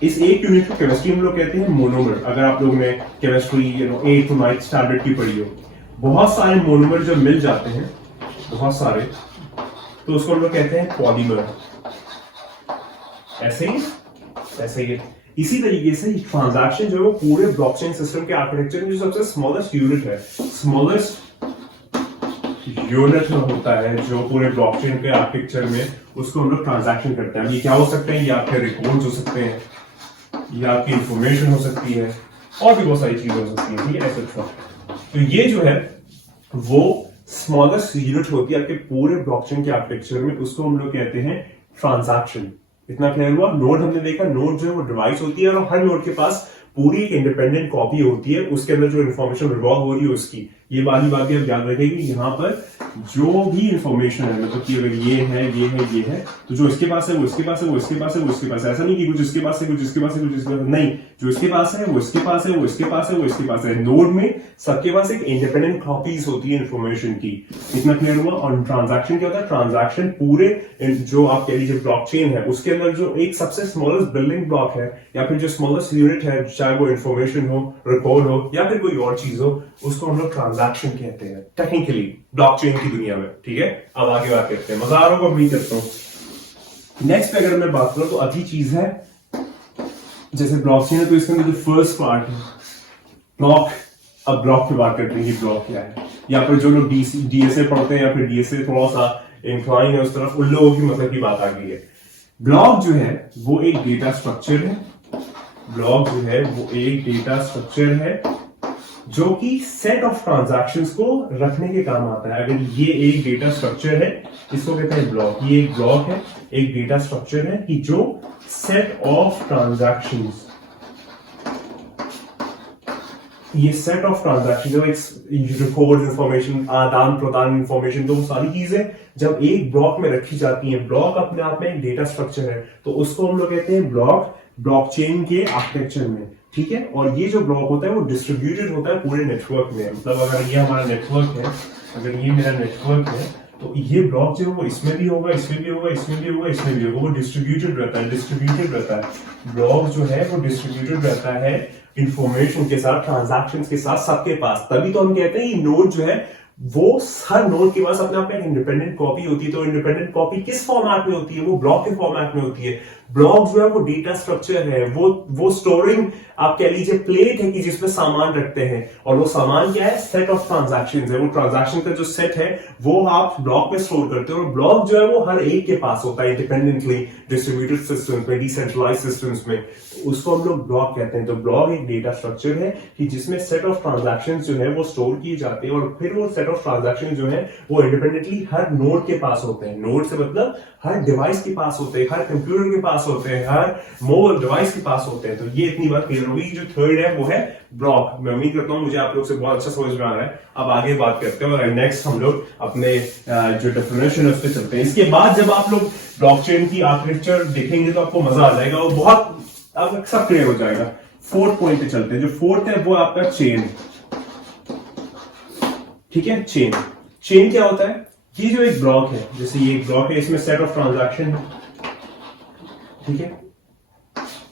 इस एक यूनिट को केमिस्ट्री में लोग कहते हैं मोनोमर। अगर आप लोगों ने chemistry 8th to 9th standard की पढ़ी हो, बहुत सारे मोनोमर जब मिल जाते हैं, बहुत सारे, तो उसको हम लोग कहते हैं पॉलीमर। ऐसे ही इसी तरीके से ट्रांजैक्शन जो है वो पूरे ब्लॉकचेन सिस्टम के आर्किटेक्चर में जो सबसे स्मॉलेस्ट यूनिट है, स्मॉलेस्ट यूनिट होता है जो पूरे ब्लॉकचेन के आर्किटेक्चर में, उसको हम लोग ट्रांजैक्शन करते हैं। ये क्या हो सकते हैं? ये आपके रिकॉर्ड्स हो सकते हैं, ये आपकी इंफॉर्मेशन हो सकती है, और भी बहुत सारी चीजें हो सकती है, ठीक है, ऐसा। तो ये जो है वो स्मॉलेस्ट यूनिट होती है आपके पूरे ब्लॉकचेन के आर्किटेक्चर में, उसको हम लोग कहते हैं ट्रांजैक्शन। इतना क्लियर हुआ? नोड हमने देखा, नोड जो है वो डिवाइस होती है, और हर नोड के पास पूरी एक इंडिपेंडेंट कॉपी होती है, उसके अंदर जो इन्फॉर्मेशन रिवॉल्व हो रही है उसकी। ये वाली बात भी आप याद रखेंगे, यहाँ पर जो भी इंफॉर्मेशन है, मतलब कि अगर ये है, तो जो इसके पास है वो इसके पास है, वो इसके पास है, वो इसके पास है। ऐसा नहीं कि कुछ इसके पास है, कुछ इसके पास है, कुछ इसके पास है, नहीं, जो इसके पास है वो इसके पास है, वो इसके पास है, वो इसके पास है। नोड में सबके पास एक इंडिपेंडेंट कॉपीज होती है इन्फॉर्मेशन की। इतना क्लियर हुआ? और ट्रांजैक्शन क्या होता है? ट्रांजैक्शन पूरे जो आप कह लीजिए ब्लॉकचेन है, उसके अंदर जो एक सबसे स्मॉलेस्ट बिल्डिंग ब्लॉक है, या फिर जो स्मॉलेस्ट यूनिट है, चाहे वो इंफॉर्मेशन हो, रिकॉर्ड हो, या फिर कोई और चीज हो, उसको हम लोग ट्रांजैक्शन कहते हैं टेक्निकली ब्लॉकचेन की दुनिया में, ठीक है। अब आगे बात करते हैं, मजा आ रहा होगा उम्मीद करता हूं। नेक्स्ट अगर मैं बात करूं तो अगली चीज है, जैसे ब्लॉकचेन है तो इसके अंदर जो फर्स्ट पार्ट है ब्लॉक। अब ब्लॉक की बात करते हैं कि ब्लॉक क्या है, या फिर जो लोग डीएसए पढ़ते हैं या फिर डीएसए थोड़ा सा इंक्लाइन है उस तरफ, उन लोगों की मतलब की बात आ गई है। ब्लॉक जो है वो एक डेटा स्ट्रक्चर है, ब्लॉक जो है वो एक डेटा स्ट्रक्चर है जो कि सेट ऑफ ट्रांजैक्शंस को रखने के काम आता है। अगर ये एक डेटा स्ट्रक्चर है, इसको कहते हैं ब्लॉक। ये एक ब्लॉक है, एक डेटा स्ट्रक्चर है कि जो सेट ऑफ ट्रांजैक्शंस, ये सेट ऑफ ट्रांजैक्शन जो एक रिकॉर्ड इंफॉर्मेशन, आदान प्रदान इंफॉर्मेशन, तो वो सारी चीजें जब एक ब्लॉक में रखी जाती हैं, ब्लॉक अपने आप में एक डेटा स्ट्रक्चर है, तो उसको हम लोग कहते हैं ब्लॉक ब्लॉकचेन के आर्किटेक्चर में, ठीक है। और ये जो ब्लॉक होता है वो डिस्ट्रीब्यूटेड होता है पूरे नेटवर्क में। मतलब अगर ये हमारा नेटवर्क है, अगर ये मेरा नेटवर्क है, तो ये ब्लॉक जो है वो इसमें भी होगा, इसमें भी होगा, इसमें भी होगा, इसमें भी होगा, वो डिस्ट्रीब्यूटेड रहता है। ब्लॉक जो है वो डिस्ट्रीब्यूटेड रहता है इंफॉर्मेशन के साथ, ट्रांजैक्शंस के साथ, सबके पास। तभी तो हम कहते हैं ये नोड जो है वो हर नोड के पास अपने आप में इंडिपेंडेंट कॉपी होती है। तो इंडिपेंडेंट कॉपी किस फॉर्मेट में होती है? वो ब्लॉक के फॉर्मेट में होती है। ब्लॉक जो है वो डेटा स्ट्रक्चर है, वो स्टोरिंग आप कह लीजिए प्लेट है कि जिसमें सामान रखते हैं, और वो सामान क्या है? सेट ऑफ ट्रांजैक्शंस है। वो ट्रांजैक्शन का जो सेट है वो आप ब्लॉक में स्टोर करते हो, और ब्लॉक जो है वो हर एक के पास होता है इंडिपेंडेंटली, डिस्ट्रीब्यूटेड सिस्टम्स में, डिसेंट्रलाइज्ड सिस्टम्स में। उसको हम लोग ब्लॉक कहते हैं। तो ब्लॉक एक डेटा स्ट्रक्चर है कि जिसमें सेट ऑफ ट्रांजैक्शन जो है वो स्टोर किए जाते हैं, और फिर वो सेट ऑफ ट्रांजैक्शन जो है वो इंडिपेंडेंटली हर नोड के पास होते हैं। नोड से मतलब हर डिवाइस के पास होते हैं, हर कंप्यूटर के पास होते हैं, हर मोबाइल डिवाइस के पास होते हैं। तो ये इतनी बात क्लियर होगी। जो थर्ड है वो है ब्लॉक। मैं उम्मीद करता हूं मुझे आप लोग से बहुत अच्छा समझ में आ रहा है। अब आगे बात करते हैं, और नेक्स्ट हम लोग अपने जो डेफिनेशन है उस पर चलते हैं। इसके बाद जब आप लोग ब्लॉकचेन की आर्किटेक्चर देखेंगे तो आपको मजा आ जाएगा, और बहुत अब सब क्लियर हो जाएगा। फोर्थ पॉइंट पे चलते हैं। जो फोर्थ है वो आपका चेन, ठीक है। चेन क्या होता है? ये जो एक ब्लॉक है, जैसे ये एक ब्लॉक है, इसमें सेट ऑफ ट्रांजैक्शन है, ठीक है।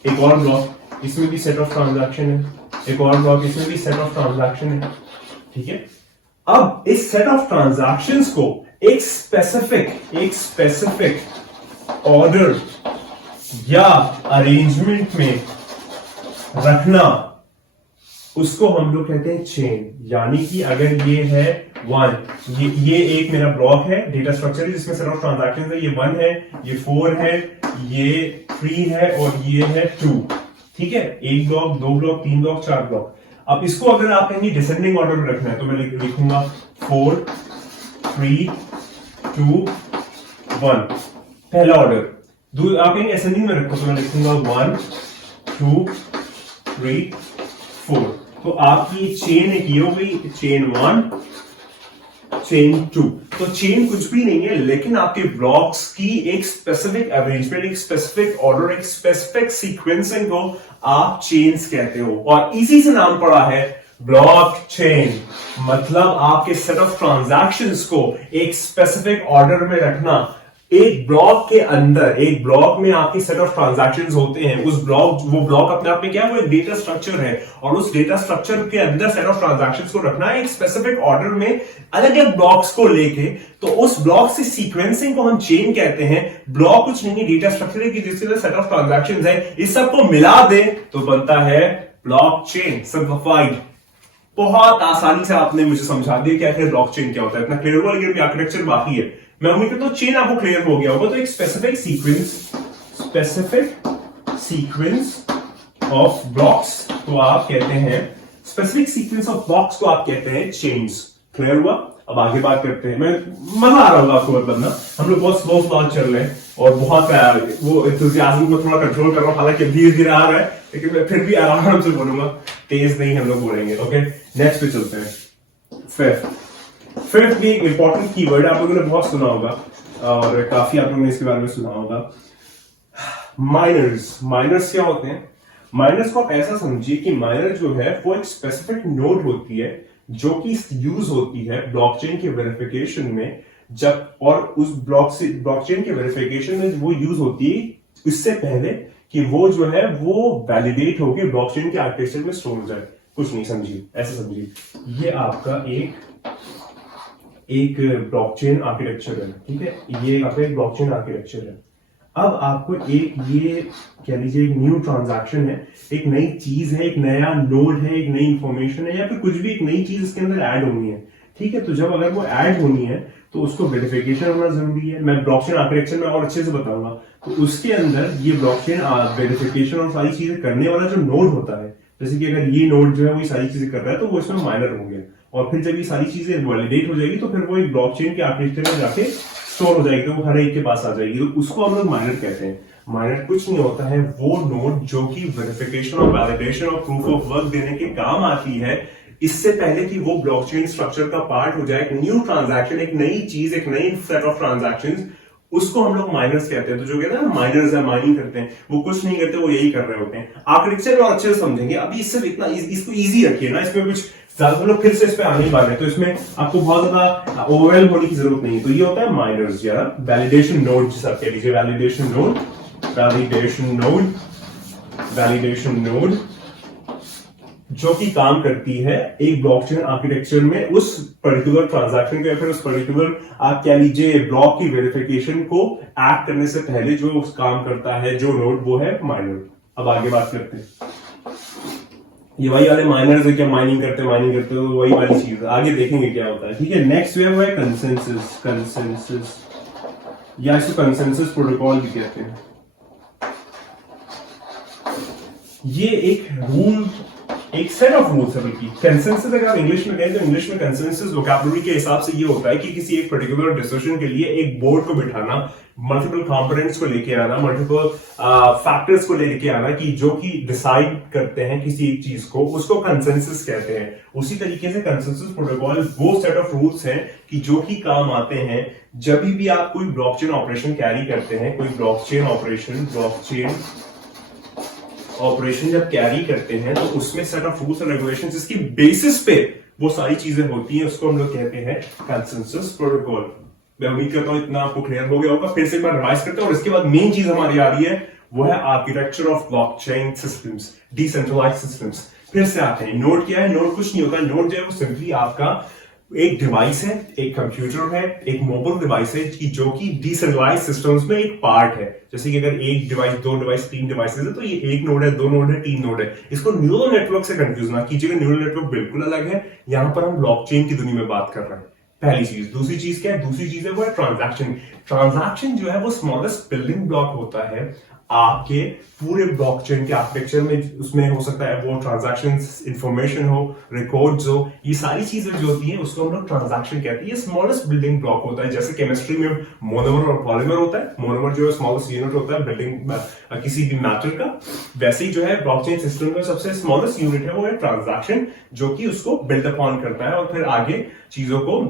एक और ब्लॉक, इसमें भी सेट ऑफ ट्रांजैक्शन है, एक और ब्लॉक, इसमें भी सेट ऑफ ट्रांजैक्शन है, ठीक है। अब इस सेट ऑफ ट्रांजैक्शंस को एक स्पेसिफिक ऑर्डर या अरेंजमेंट में रखना, उसको हम लोग कहते हैं चेन। यानी कि अगर ये है 1, ये एक मेरा ब्लॉक है, डेटा स्ट्रक्चर है जिसमें सेट ऑफ ट्रांजैक्शंस है, ये 1 है, ये 4 है, ये 3 है, और ये है 2, ठीक है। एक ब्लॉक, 2 ब्लॉक, 3 ब्लॉक, 4 ब्लॉक। अब इसको अगर आप कहेंगे डिसेंडिंग ऑर्डर में रखना है, तो मैं लिखूंगा 4 3 2 1, पहला ऑर्डर। आप कहेंगे असेंडिंग में रखो, तो मैं लिखूंगा 1 2 3 4। तो आपकी चेन एक ये हो गई, चेन 1, चेन 2। तो चेन कुछ भी नहीं है लेकिन आपके ब्लॉक्स की एक स्पेसिफिक अरेंजमेंट, एक स्पेसिफिक ऑर्डर, एक स्पेसिफिक सीक्वेंसिंग को आप चेन्स कहते हो, और इसी से नाम पड़ा है ब्लॉक चेन। मतलब आपके सेट ऑफ ट्रांजैक्शंस को एक स्पेसिफिक ऑर्डर में रखना। एक ब्लॉक के अंदर, एक ब्लॉक में आपके सेट ऑफ ट्रांजैक्शंस होते हैं, उस ब्लॉक, वो ब्लॉक अपने आप में क्या है, वो एक डेटा स्ट्रक्चर है, और उस डेटा स्ट्रक्चर के अंदर सेट ऑफ ट्रांजैक्शंस को रखना है एक स्पेसिफिक ऑर्डर में अलग अलग ब्लॉक्स को लेके। तो उस ब्लॉक से सीक्वेंसिंग को हम चेन कहते हैं। ब्लॉक कुछ नहीं है, डेटा स्ट्रक्चर है कि जिसके सेट ऑफ ट्रांजैक्शंस है, इस सबको मिला दे तो बनता है ब्लॉक चेन। सिंप्लीफाइड। बहुत आसानी से आपने मुझे समझा दिया कि आखिर ब्लॉक चेन क्या होता है। इतना क्लियर हुआ, लेकिन आर्किटेक्चर बाकी है। मैं उम्मीद करता हूं चेन आपको क्लियर हो गया होगा। तो एक स्पेसिफिक सीक्वेंस ऑफ ब्लॉक्स को आप कहते हैं, स्पेसिफिक सीक्वेंस ऑफ ब्लॉक्स को आप कहते हैं चेन्स। क्लियर हुआ? अब आगे बात करते हैं। मैं मजा आ रहा होगा आपको, मतलब ना हम लोग बहुत स्लो चल रहे हैं और बहुत वो एंथुसियाज्म को थोड़ा कंट्रोल कर रहा हूं, हालांकि धीरे धीरे आ रहा है, लेकिन मैं फिर भी आराम से बोलूंगा, तेज नहीं हम लोग बोलेंगे। ओके, नेक्स्ट पे चलते हैं। फिफ्थ भी एक इंपॉर्टेंट कीवर्ड आप लोगों ने बहुत सुना होगा और काफी आप लोगों ने इसके बारे में सुना होगा। माइनर्स क्या होते हैं? माइनर्स को आप ऐसा समझिए कि माइनर जो है वो एक स्पेसिफिक नोड होती है जो कि यूज होती है ब्लॉकचेन के वेरिफिकेशन में, जब, और उस ब्लॉकचेन के वेरिफिकेशन में वो यूज होती है इससे पहले कि वो जो है वो वैलिडेट होकर ब्लॉकचेन के आर्किटेक्चर में स्टोर हो जाए। कुछ नहीं, समझिए, ऐसा समझिए, ये आपका एक ब्लॉकचेन आर्किटेक्चर है, ठीक है, ये आपका एक ब्लॉकचेन आर्किटेक्चर है। अब आपको एक, ये कह लीजिए एक न्यू ट्रांजैक्शन है, एक नई चीज है, एक नया नोड है, एक नई इंफॉर्मेशन है, या फिर कुछ भी एक नई चीज इसके अंदर ऐड होनी है, ठीक है। तो जब अगर वो ऐड होनी है तो उसको वेरिफिकेशन होना जरूरी है। मैं ब्लॉकचेन आर्किटेक्चर में और अच्छे से बताऊंगा। तो उसके अंदर ये ब्लॉकचेन वेरिफिकेशन और सारी चीजें करने वाला जो नोड होता है, जैसे कि अगर ये नोड जो है वो सारी चीजें कर रहा है तो वो इसमें माइनर हो गया, और फिर जब ये सारी चीजें वैलिडेट हो जाएगी तो फिर वो एक ब्लॉकचेन के आर्किटेक्चर में जाके स्टोर हो जाएगी, तो वो हर एक के पास आ जाएगी। तो उसको हम लोग माइनर कहते हैं। माइनर कुछ नहीं होता है, वो नोड जो कि वेरिफिकेशन और वैलिडेशन और प्रूफ ऑफ वर्क देने के काम आती है, इससे पहले कि वो ब्लॉकचेन स्ट्रक्चर का पार्ट हो जाए। एक न्यू ट्रांजैक्शन, एक नई चीज, एक नई सेट ऑफ ट्रांजैक्शंस, उसको हम लोग माइनर्स कहते हैं। तो जो कहते हैं ना माइनर्स है, माइनिंग करते हैं, वो कुछ नहीं करते, वो यही कर रहे होते हैं। आर्किटेक्चर में और अच्छे से समझेंगे। अभी इससे इतना, इसको इजी रखिए ना, इसमें कुछ ज्यादा लोग फिर से इस पे आने ही वाले, तो इसमें आपको बहुत ज्यादा ओवरवेल्म होने की जरूरत नहीं है। तो ये होता है माइनर्स या वैलिडेशन नोड, जिसे आप कह लीजिए वैलिडेशन नोड, जो कि काम करती है एक ब्लॉकचेन आर्किटेक्चर में उस पर्टिकुलर ट्रांजैक्शन को या फिर उस पर्टिकुलर आप कह लीजिए ब्लॉक की वेरिफिकेशन को एक्ट करने से पहले जो उस काम करता है जो नोड, वो है माइनर। अब आगे बात करते हैं। ये वही वाले माइनर्स है, क्या माइनिंग करते हो, वही वाली चीज है। आगे देखेंगे क्या होता है, ठीक है। नेक्स्ट वे वो है कंसेंसस या इसको कंसेंसस प्रोटोकॉल भी कहते हैं। ये एक रूल, एक सेट ऑफ रूल्स है। बल्कि कंसेंसस अगर आप इंग्लिश में कहें तो इंग्लिश में कंसेंसस वोकैबुलरी के हिसाब से ये होता है कि किसी एक पर्टिकुलर डिसीजन के लिए एक बोर्ड को बिठाना, मल्टीपल कंपोनेंट्स को लेके आना, मल्टीपल फैक्टर्स को लेके आना कि जो कि डिसाइड करते हैं किसी एक चीज को, उसको कंसेंसस कहते हैं। उसी तरीके से कंसेंसस प्रोटोकॉल वो सेट ऑफ रूल्स हैं कि जो कि काम आते हैं जब भी आप कोई ब्लॉकचेन ऑपरेशन कैरी करते हैं, कोई ब्लॉकचेन ऑपरेशन जब कैरी करते हैं तो उसमें set of rules and regulations जिसकी बेसिस पे वो सारी चीजें होती हैं, उसको हम लोग कहते हैं कंसेंसस प्रोटोकॉल। मैं उम्मीद करता हूं इतना आपको क्लियर हो गया होगा। फिर से एक बार रिवाइज करते हैं और इसके बाद मेन चीज हमारी आ रही है, वो है architecture of blockchain systems, decentralised systems. फिर से आते हैं, नोड क्या है? नोड कुछ नहीं होता। नोड जो है वो सिंपली आपका एक डिवाइस है, एक कंप्यूटर है, एक मोबाइल डिवाइस है कि जो कि डिसेंट्रलाइज्ड सिस्टम्स में एक पार्ट है। जैसे कि अगर एक डिवाइस, दो डिवाइस, तीन डिवाइसेस है तो ये एक नोड है, दो नोड है, तीन नोड है। इसको न्यूरल नेटवर्क से कंफ्यूज ना कीजिएगा, न्यूरल नेटवर्क बिल्कुल अलग है। यहां पर हम ब्लॉकचेन की दुनिया में बात कर रहे हैं। पहली चीज। दूसरी चीज क्या है? दूसरी चीज है वो है ट्रांजैक्शन। ट्रांजैक्शन जो है वो स्मॉलेस्ट बिल्डिंग ब्लॉक होता है आपके पूरे ब्लॉकचेन के आर्किटेक्चर में। उसमें हो सकता है वो ट्रांजैक्शंस, इंफॉर्मेशन हो, रिकॉर्ड्स हो, ये सारी चीजें जो होती हैं उसको हम लोग ट्रांजैक्शन कहते हैं। ये स्मॉलेस्ट बिल्डिंग ब्लॉक होता है। जैसे केमिस्ट्री में मोनोमर और पॉलीमर होता है, मोनोमर जो है स्मॉलेस्ट यूनिट होता है बिल्डिंग किसी भी मैटर का, वैसे ही जो है ब्लॉकचेन सिस्टम में सबसे स्मॉलेस्ट यूनिट है वो है ट्रांजैक्शन, जो कि उसको बिल्ड अपॉन करता है और फिर आगे चीजों को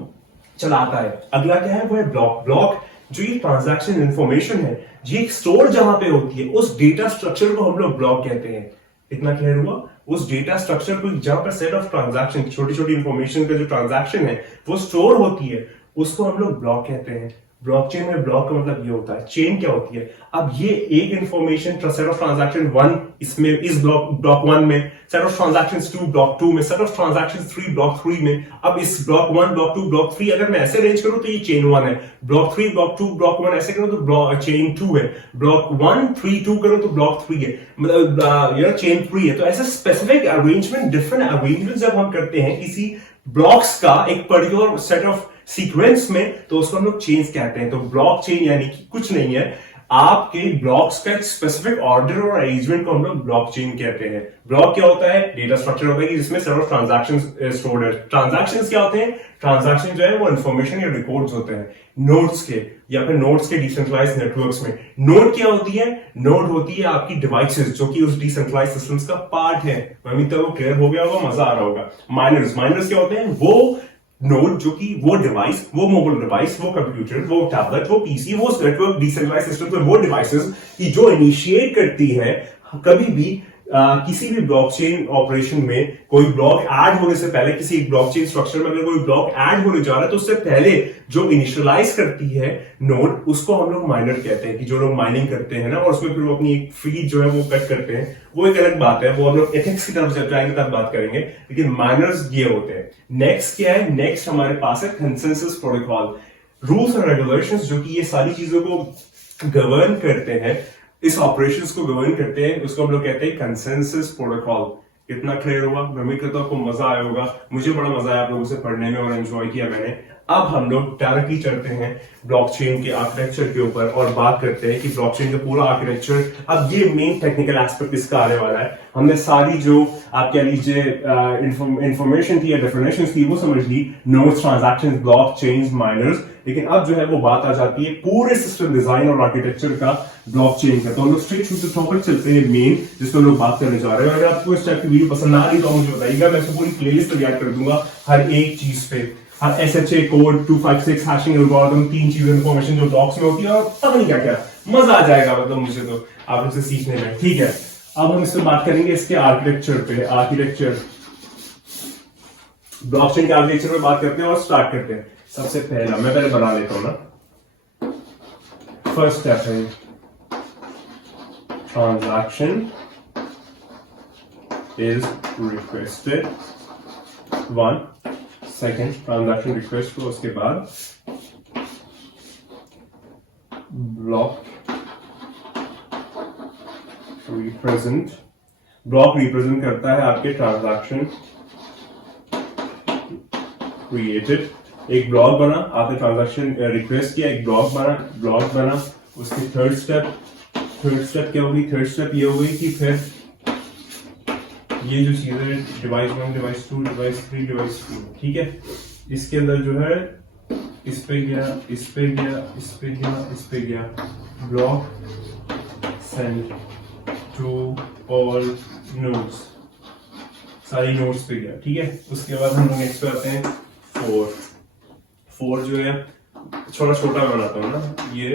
चलाता है। अगला क्या है, वो है ब्लॉक। ब्लॉक जो ये ट्रांजैक्शन इंफॉर्मेशन है, ये स्टोर जहां पे होती है, उस डेटा स्ट्रक्चर को हम लोग ब्लॉक कहते हैं। इतना क्लियर हुआ? उस डेटा स्ट्रक्चर को, जहां पर सेट ऑफ ट्रांजैक्शन, छोटी छोटी इंफॉर्मेशन का जो ट्रांजैक्शन है वो स्टोर होती है, उसको हम लोग ब्लॉक कहते हैं। ब्लॉकचेन में ब्लॉक का मतलब ये होता है, चेन क्या होती है? अब ये एक इंफॉर्मेशन सेट ऑफ ट्रांजैक्शन 1 इसमें, इस ब्लॉक 1 में, सेट ऑफ ट्रांजैक्शंस 2 ब्लॉक 2 में, सेट ऑफ ट्रांजैक्शंस 3 ब्लॉक 3 में। अब इस ब्लॉक 1 ब्लॉक 2 ब्लॉक 3 अगर मैं ऐसे अरेंज करूं तो ये चेन 1 है। ब्लॉक 3 ब्लॉक 2 ब्लॉक 1 ऐसे करूं तो चेन 2 है। ब्लॉक 1 3 2 करूं तो ब्लॉक 3 है, मतलब चेन 3 है। तो ऐसे स्पेसिफिक अरेंजमेंट, डिफरेंट अरेंजमेंट जब हम करते हैं किसी ब्लॉक्स का एक पर्टिकुलर सेट ऑफ सीक्वेंस में, तो उसको हम लोग चेन्स कहते हैं। तो ब्लॉक चेन यानी कि कुछ नहीं है, आपके ब्लॉक्स का एक स्पेसिफिक ऑर्डर और अरेंजमेंट को हम लोग ब्लॉक चेन कहते हैं। ब्लॉक क्या होता है? डेटा स्ट्रक्चर होता है कि जिसमें सेट ऑफ ट्रांजैक्शंस स्टोर्ड है। ट्रांजैक्शंस क्या होते हैं? ट्रांजैक्शन जो है वो इंफॉर्मेशन या रिकॉर्ड्स होते हैं नोड्स के, या फिर नोड्स के डिसेंट्रलाइज्ड नेटवर्क्स में। नोड क्या होती है? नोड होती है आपकी डिवाइसेस, जो कि उस डिसेंट्रलाइज्ड सिस्टम्स का पार्ट है। उम्मीद है वो क्लियर हो गया होगा, मजा आ रहा होगा। माइनर्स, माइनर्स क्या होते हैं? वो नोड जो कि वो डिवाइस, वो मोबाइल डिवाइस, वो कंप्यूटर, वो टैबलेट, वो पीसी, वो नेटवर्क डिसेंट्रलाइज्ड सिस्टम में वो डिवाइसेस की जो इनिशिएट करती है कभी भी किसी भी ब्लॉकचेन ऑपरेशन में। कोई ब्लॉक ऐड होने से पहले, किसी ब्लॉकचेन स्ट्रक्चर में अगर कोई ब्लॉक ऐड होने जा रहा है, तो उससे पहले जो इनिशियलाइज करती है नोड, उसको हम लोग माइनर कहते हैं। कि जो लोग माइनिंग करते हैं ना, और उसमें फिर वो अपनी एक फीड जो है वो कट करते हैं, वो एक अलग बात है, वो हम लोग एथिक्स की तरफ जाएंगे तब बात करेंगे। लेकिन माइनर्स ये होते हैं। नेक्स्ट क्या है? नेक्स्ट हमारे पास है consensus protocol. Rules and regulations जो कि ये सारी चीजों को गवर्न करते हैं, इस ऑपरेशंस को गवर्न करते हैं, उसको हम लोग कहते हैं कंसेंसस प्रोटोकॉल। कितना क्लियर हुआ? मैं उम्मीद करता हूं आपको मजा आया होगा। मुझे बड़ा मजा आया आप लोगों से पढ़ने में और एंजॉय किया मैंने। अब हम लोग डायरेक्टली चलते हैं ब्लॉकचेन के आर्किटेक्चर के ऊपर और बात करते हैं कि ब्लॉकचेन का पूरा आर्किटेक्चर, अब ये मेन टेक्निकल एस्पेक्ट इसका आने वाला है। हमने सारी जो आप कह लीजिए इंफॉर्मेशन थी या डेफिनेशन थी वो समझ ली, नोड्स, ट्रांजैक्शंस, ब्लॉकचेन्स, माइनर्स। लेकिन अब जो है वो बात आ जाती है पूरे सिस्टम डिजाइन और आर्किटेक्चर का, ब्लॉकचेन का। तो हम लोग स्ट्रेट टू द टॉपिक चलते हैं मेन, जिस पर हम लोग बात करने जा रहे हैं। अगर आपको इस टाइप की वीडियो पसंद आ रही तो मुझे बताइएगा, मैं इसको पूरी प्लेलिस्ट तैयार कर दूंगा हर एक चीज पे। हर SHA कोड, 256 हैशिंग एल्गोरिथम, 3 चीजें इंफॉर्मेशन जो ब्लॉक्स में होती है, और पता नहीं क्या क्या, मजा आ जाएगा मतलब मुझे तो आप इसे सीखने में। ठीक है, अब हम इस पर बात करेंगे इसके आर्किटेक्चर पे। आर्किटेक्चर, ब्लॉकचेन के आर्किटेक्चर पे बात करते हैं और स्टार्ट करते हैं। सबसे पहला मैं पहले बना लेता हूं ना। फर्स्ट स्टेप है transaction is requested 1, second transaction request को, उसके बाद ब्लॉक रिप्रेजेंट, ब्लॉक रिप्रेजेंट करता है आपके ट्रांजैक्शन क्रिएटेड। एक ब्लॉक बना, आपने ट्रांजैक्शन रिक्वेस्ट किया, एक ब्लॉक बना। उसकी थर्ड स्टेप क्या होगी? थर्ड स्टेप ये होगी कि फिर ये जो चीजें डिवाइस 1, डिवाइस 2, डिवाइस 3, डिवाइस 4, ठीक है, इसके अंदर जो है इस पे गया, इस पे गया, इस पे गया, इस पे गया, block send to all nodes, सारी नोड्स पे गया। ठीक है, उसके बाद हम नेक्स्ट पे आते हैं 4 जो है छोटा छोटा बनाता हूँ ना, ये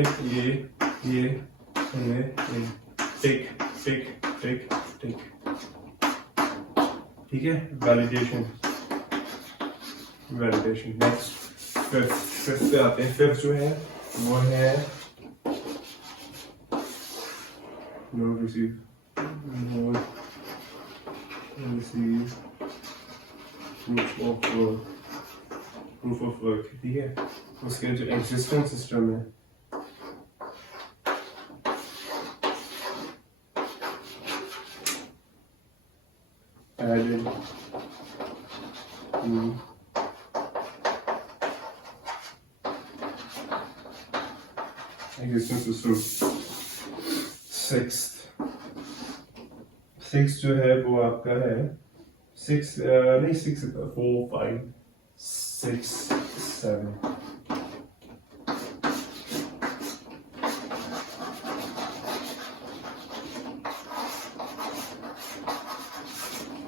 टिक टिक टिक टिक, ठीक है, वैलिडेशन। नेक्स्ट फिफ्थ पे आते हैं। फिफ्थ जो है वो है node receive proof of work, ठीक है। उसके जो एग्जिस्टिंग सिस्टम है, added to existing system। Six जो है वो आपका है 4, 5, 6, 7।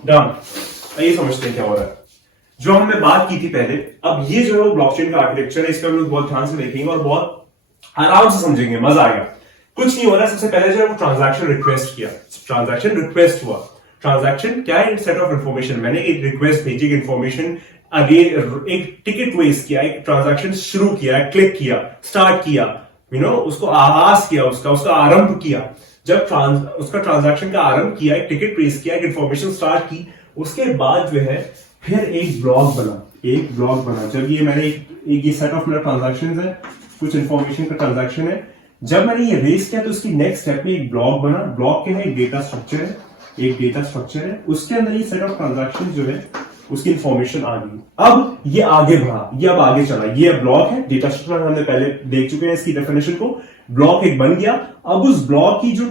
डन। आइए समझते हैं क्या हो रहा है। जो हमने बात की थी पहले, अब ये जो है वो ब्लॉकचेन का आर्किटेक्चर है, इसका हम लोग बहुत ध्यान से देखेंगे और बहुत आराम से समझेंगे, मजा आएगा। कुछ नहीं हो रहा है, सबसे पहले जो है वो ट्रांजैक्शन रिक्वेस्ट किया, ट्रांजैक्शन रिक्वेस्ट हुआ। ट्रांजैक्शन क्या है? सेट ऑफ इन्फॉर्मेशन, मैंने एक रिक्वेस्ट भेजी, एक इन्फॉर्मेशन आगे, एक टिकट रेस किया, एक ट्रांजैक्शन शुरू किया, क्लिक किया, स्टार्ट किया, उसको आगाज किया, उसका आरंभ किया। जब उसका ट्रांजैक्शन का आरंभ किया, एक टिकट रेस किया, एक इन्फॉर्मेशन स्टार्ट की, उसके बाद जो है फिर एक ब्लॉक बना। जब ये मैंने एक ये सेट ऑफ मेरा ट्रांजैक्शन है, कुछ इन्फॉर्मेशन का ट्रांजैक्शन है, जब मैंने ये रेस किया तो उसकी नेक्स्ट स्टेप में एक ब्लॉक बना। ब्लॉक के है एक डेटा स्ट्रक्चर है, उसके अंदर ये सेट ऑफ ट्रांजैक्शन जो है उसकी इंफॉर्मेशन आ गई। अब ये आगे बढ़ा, ये अब आगे चला, ये ब्लॉक है, डेटा स्ट्रक्चर हमने पहले देख चुके हैं इसकी डेफिनेशन को। ब्लॉक एक बन गया, अब उस ब्लॉक की जो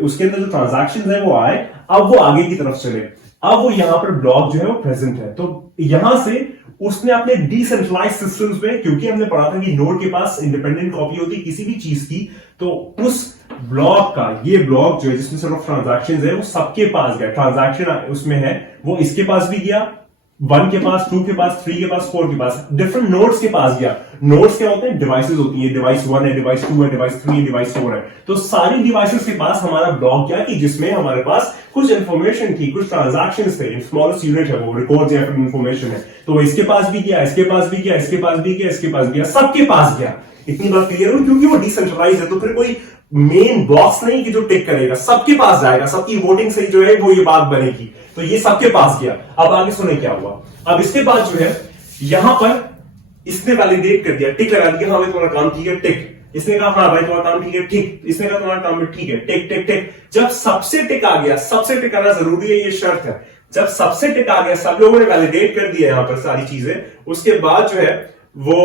उसके अंदर जो ट्रांजैक्शन है वो आए, अब वो आगे की तरफ चले, अब वो यहां पर ब्लॉक जो है वो प्रेजेंट है। तो यहां से उसने अपने डिसेंट्रलाइज सिस्टम्स में, क्योंकि हमने पढ़ा था कि नोड के पास इंडिपेंडेंट कॉपी होती है किसी भी चीज की, तो उस ब्लॉक का, ये ब्लॉक जो है जिसमें सिर्फ ट्रांजैक्शंस है, वो सबके पास गया। ट्रांजैक्शन उसमें है, वो इसके पास भी गया, 1 के पास, 2 के पास, 3 के पास, 4 के पास, डिफरेंट नोड्स के पास गया। नोड्स क्या होते हैं? डिवाइसेस होती है, डिवाइस 1 है, डिवाइस 2 है, डिवाइस 3 है, डिवाइस 4 है। तो सारी डिवाइसेस के पास हमारा ब्लॉक गया कि जिसमें हमारे पास कुछ इंफॉर्मेशन थी, कुछ ट्रांजैक्शंस थे, स्मॉलेस्ट यूनिट है वो, रिकॉर्ड्स या फिर इंफॉर्मेशन है। तो इसके पास भी गया, इसके पास भी गया, इसके पास भी गया, इसके पास गया, सबके पास गया। इतनी बात क्लियर हो? क्योंकि वो डिसेंट्रलाइज है, तो फिर कोई मेन बॉक्स नहीं कि जो टिक करेगा, सबके पास जाएगा, सबकी वोटिंग से जो है वो ये बात बनेगी। तो ये सबके पास गया। अब आगे सुने क्या हुआ। अब इसके बाद जो है यहां पर इसने वैलिडेट कर दिया, टिक लगा दिया, हाँ भाई तुम्हारा काम ठीक है, टिक। इसने कहा हाँ भाई तुम्हारा काम ठीक है, टिक। इसने कहा तुम्हारा काम ठीक है, टिक टिक टिक। जब सबसे टिक आ गया, सबसे टिक आना जरूरी है, ये शर्त है। जब सबसे टिक आ गया, सब लोगों ने वैलिडेट कर दिया यहां पर सारी चीजें, उसके बाद जो है वो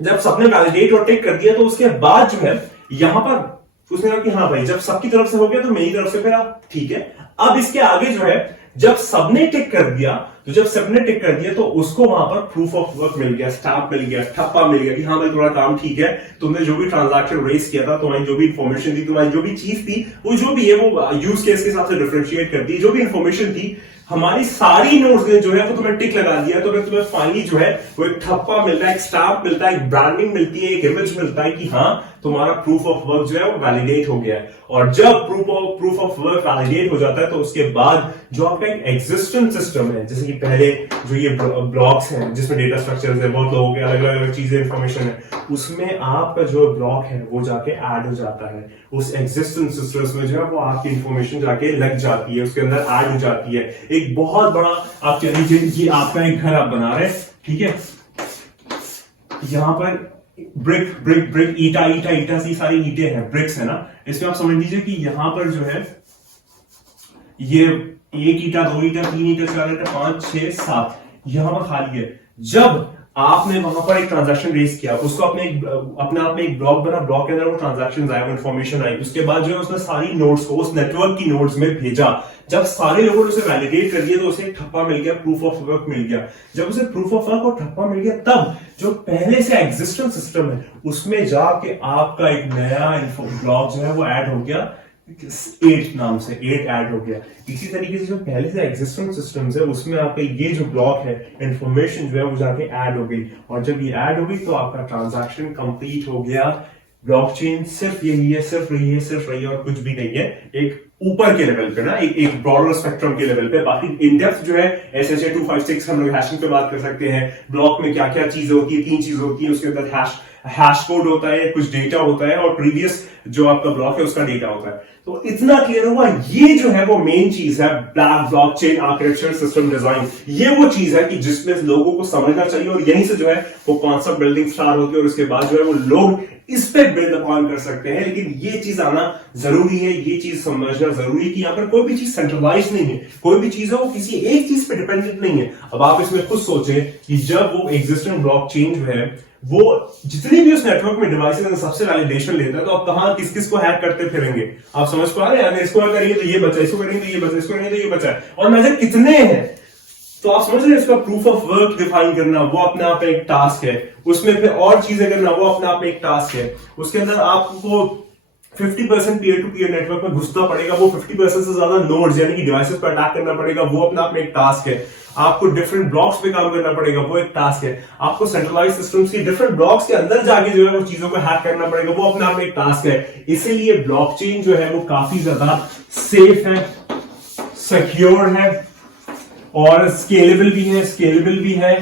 जब सबने वैलिडेट और टिक कर दिया, तो उसके बाद जो है यहां पर उसने कहा कि हाँ भाई जब सबकी तरफ से हो गया तो मेरी तरफ से फिर आप ठीक है। अब इसके आगे जो है जब सबने टिक कर दिया, तो जब सबने टिक कर दिया तो उसको वहां पर प्रूफ ऑफ वर्क मिल गया, स्टैम्प मिल गया, ठप्पा मिल गया कि हाँ भाई तुम्हारा काम ठीक है, तुमने जो भी ट्रांजैक्शन रेस किया था, तुम्हारी जो भी इंफॉर्मेशन थी, तुम्हारी जो भी चीज थी, वो जो भी है वो यूज केस के हिसाब से डिफरेंशिएट कर दी, जो भी इंफॉर्मेशन थी हमारी सारी नोट्स ने जो है वो तुम्हें टिक लगा दिया। तो तुम्हें फाइनली जो है वो एक ठप्पा मिलता है, एक स्टैम्प मिलता है, एक ब्रांडिंग मिलती है, एक इमेज मिलता है कि हाँ तुम्हारा प्रूफ ऑफ वर्क जो है वो वैलिडेट हो गया है। और जब प्रूफ ऑफ वर्क वैलिडेट हो जाता है तो उसके बाद जो आपका एक एग्जिस्टेंट सिस्टम है, जैसे कि पहले जो ये ब्लॉक्स हैं जिसमें डेटा स्ट्रक्चर्स है, बहुत लोगों के अलग अलग चीजें इंफॉर्मेशन है, उसमें आपका जो ब्लॉक है वो जाके ऐड हो जाता है। उस एग्जिस्टेंट सिस्टम्स में जो है वो आपकी इंफॉर्मेशन जाके लग जाती है, उसके अंदर ऐड हो जाती है। एक बहुत बड़ा आप कह लीजिए कि आपका एक घर आप बना रहे हैं, ठीक है, यहां पर ब्रिक ईटा सी सारी ईंटें हैं, ब्रिक्स है ना, इसमें आप समझ लीजिए कि यहां पर जो है ये 1 ईटा, 2 ईटा, 3 ईटा, 4 ईटा, 5, 6, 7 यहां पर खाली है। जब आपने वहां पर एक ट्रांजैक्शन रेस किया, उसको अपने आप में एक ब्लॉक बना, ब्लॉक के अंदर वो ट्रांजैक्शन आए, वो इन्फॉर्मेशन आई, उसके बाद जो है उसने सारी नोड्स को उस नेटवर्क की नोड्स में भेजा। जब सारे लोगों ने उसे वैलिडेट कर दिया तो उसे एक ठप्पा मिल गया, प्रूफ ऑफ वर्क मिल गया। जब उसे प्रूफ ऑफ वर्क और ठप्पा मिल गया, तब जो पहले से एग्जिस्टेंट सिस्टम है उसमें जाके आपका एक नया ब्लॉक जो है वो ऐड हो गया, 8 नाम से 8 ऐड हो गया। इसी तरीके से जो पहले से एग्जिस्टिंग सिस्टम्स है उसमें आपका ये जो ब्लॉक है इंफॉर्मेशन जो है वो जाके ऐड हो गई, और जब ये ऐड हो गई तो आपका ट्रांजैक्शन कंप्लीट हो गया। ब्लॉकचेन सिर्फ यही है, सिर्फ रही है और कुछ भी नहीं है। एक ऊपर के लेवल पे ना, एक ब्रॉडर स्पेक्ट्रम के लेवल पे, बाकी इन डेप्थ जो है SHA 256 हम लोग हैशिंग पे बात कर सकते हैं। ब्लॉक में क्या क्या चीजें होती है, 3 चीजें होती है, उसके अंदर हैश कोड होता है, कुछ डेटा होता है, और प्रीवियस जो आपका ब्लॉक है उसका डेटा होता है। तो इतना क्लियर हुआ, ये जो है वो मेन चीज है ब्लॉकचेन आर्किटेक्चर सिस्टम डिजाइन। ये वो चीज है कि जिसमें लोगों को समझना चाहिए, और यहीं से जो है वो कॉन्सेप्ट बिल्डिंग स्टार्ट होती है, और उसके बाद जो है वो लोग इस पे बिल्ड अपॉन कर सकते हैं। लेकिन ये चीज आना जरूरी है, ये चीज समझना जरूरी है कि यहाँ पर कोई भी चीज सेंट्रलाइज नहीं है, कोई भी चीज है वो किसी एक चीज पे डिपेंडेंट नहीं है। अब आप इसमें खुद सोचें कि जब वो एग्जिस्टिंग ब्लॉकचेन जो है वो जितनी भी उस नेटवर्क में डिवाइसेस हैं सबसे वैलिडेशन लेता है, तो आप कहां किस किस को हैक करते फिरेंगे? आप समझ पा रहे हैं? अगर इसको करेंगे तो ये बचा, इसको करेंगे तो ये बचा, इसको करेंगे तो ये बचा, और नजर कितने हैं। तो आप समझ रहे हैं, इसका प्रूफ ऑफ वर्क डिफाइन करना वो अपने आप में एक टास्क है, उसमें फिर और चीजें करना वो अपने आप में एक टास्क है। उसके अंदर आपको 50% पीयर टू पीयर नेटवर्क में घुसना पड़ेगा, वो 50% से ज्यादा नोड्स यानी कि डिवाइसेस पर अटैक करना पड़ेगा, वो अपने आप में एक टास्क है। आपको डिफरेंट ब्लॉक्स पे काम करना पड़ेगा, वो एक टास्क है। आपको सेंट्रलाइज सिस्टम्स की डिफरेंट ब्लॉक्स के अंदर जाके जो है वो चीजों को हैक करना पड़ेगा, वो अपने आप में एक टास्क है। इसीलिए ब्लॉकचेन जो है वो काफी ज्यादा सेफ है, सिक्योर है और स्केलेबल भी है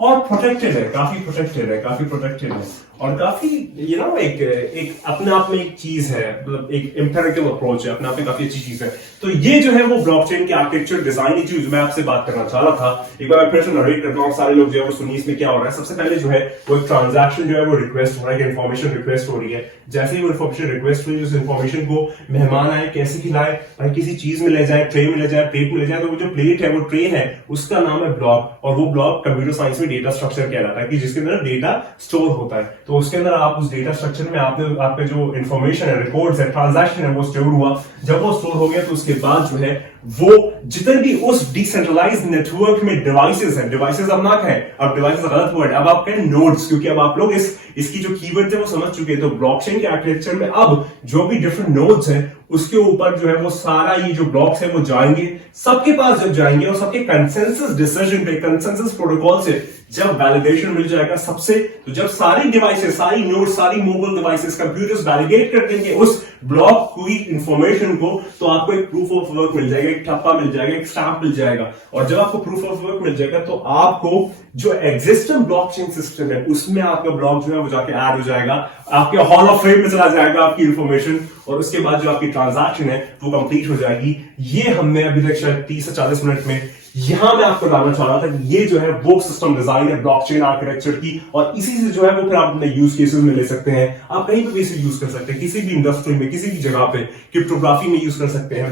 और प्रोटेक्टेड है, काफी प्रोटेक्टेड है और काफी एक अपने आप में एक चीज है, मतलब एक एम्पिरिकल अप्रोच है, अपने आप में काफी अच्छी चीज है। तो ये जो है वो ब्लॉकचेन की आर्किटेक्चर डिजाइन की चीज मैं आपसे बात करना चाह रहा था। एक बार फिर से नरेट करता हूँ, सारे लोग जो है वो सुनिए इसमें क्या हो रहा है। सबसे पहले जो है वो एक ट्रांजैक्शन जो है वो रिक्वेस्ट हो रहा है, इन्फॉर्मेशन रिक्वेस्ट हो रही है। जैसे ही वो इन्फॉर्मेशन रिक्वेस्ट हुई, उस इन्फॉर्मेशन को मेहमान आए कैसे खिलाए, भाई किसी चीज में ले जाए, ट्रे में ले जाए, प्लेट में ले जाए, तो वो जो प्लेट है वो ट्रे है उसका नाम है ब्लॉक, और वो ब्लॉक कंप्यूटर साइंस में डेटा स्ट्रक्चर कहलाता है कि जिसके अंदर डेटा स्टोर होता है। तो उसके अंदर आप उस डेटा स्ट्रक्चर में आपके जो इन्फॉर्मेशन है, रिकॉर्ड्स है, ट्रांजैक्शन है वो स्टोर हुआ। जब वो स्टोर हो गया तो उसके बाद जो है वो जितने भी उस डिसेंट्रलाइज्ड नेटवर्क में डिवाइसेस हैं, डिवाइसेस अब ना कहें, अब डिवाइसेस गलत वर्ड, अब आप कहें नोड्स, क्योंकि अब आप लोग इसकी जो कीवर्ड थे वो समझ चुके हैं। तो ब्लॉकचेन के आर्किटेक्चर में अब जो भी डिफरेंट नोड्स हैं उसके ऊपर जो है वो सारा ये जो ब्लॉक्स है वो जाएंगे, सबके पास जब जाएंगे और सबके कंसेंसस डिसीजन पे, कंसेंसस प्रोटोकॉल से जब वैलिडेशन मिल जाएगा सबसे, तो जब सारी डिवाइसेस, सारी नोड्स, सारी मोबाइल डिवाइसेस, कंप्यूटर्स वैलिडेट कर देंगे उस ब्लॉक की इंफॉर्मेशन को, तो आपको एक प्रूफ ऑफ वर्क मिल जाएगा, एक ठप्पा मिल जाएगा, एक स्टैंप मिल जाएगा। और जब आपको प्रूफ ऑफ वर्क मिल जाएगा तो आपको जो एग्जिस्टिंग ब्लॉकचेन सिस्टम है उसमें आपका ब्लॉक जो है वो जाके ऐड हो जाएगा, आपके हॉल ऑफ फेम में चला जाएगा आपकी इंफॉर्मेशन, और उसके बाद जो आपकी ट्रांजैक्शन है वो कंप्लीट हो जाएगी। ये हमने अभी तक शायद 30 से 40 मिनट में यहां मैं आपको लाना चाह रहा था कि ये जो है वो सिस्टम डिजाइन है ब्लॉकचेन आर्किटेक्चर की, और इसी से जो है वो फिर आप अपने यूज केसेस में ले सकते हैं। आप कहीं पे भी इसे यूज कर सकते हैं, किसी भी इंडस्ट्री में, किसी भी जगह पे, क्रिप्टोग्राफी में यूज कर सकते हैं।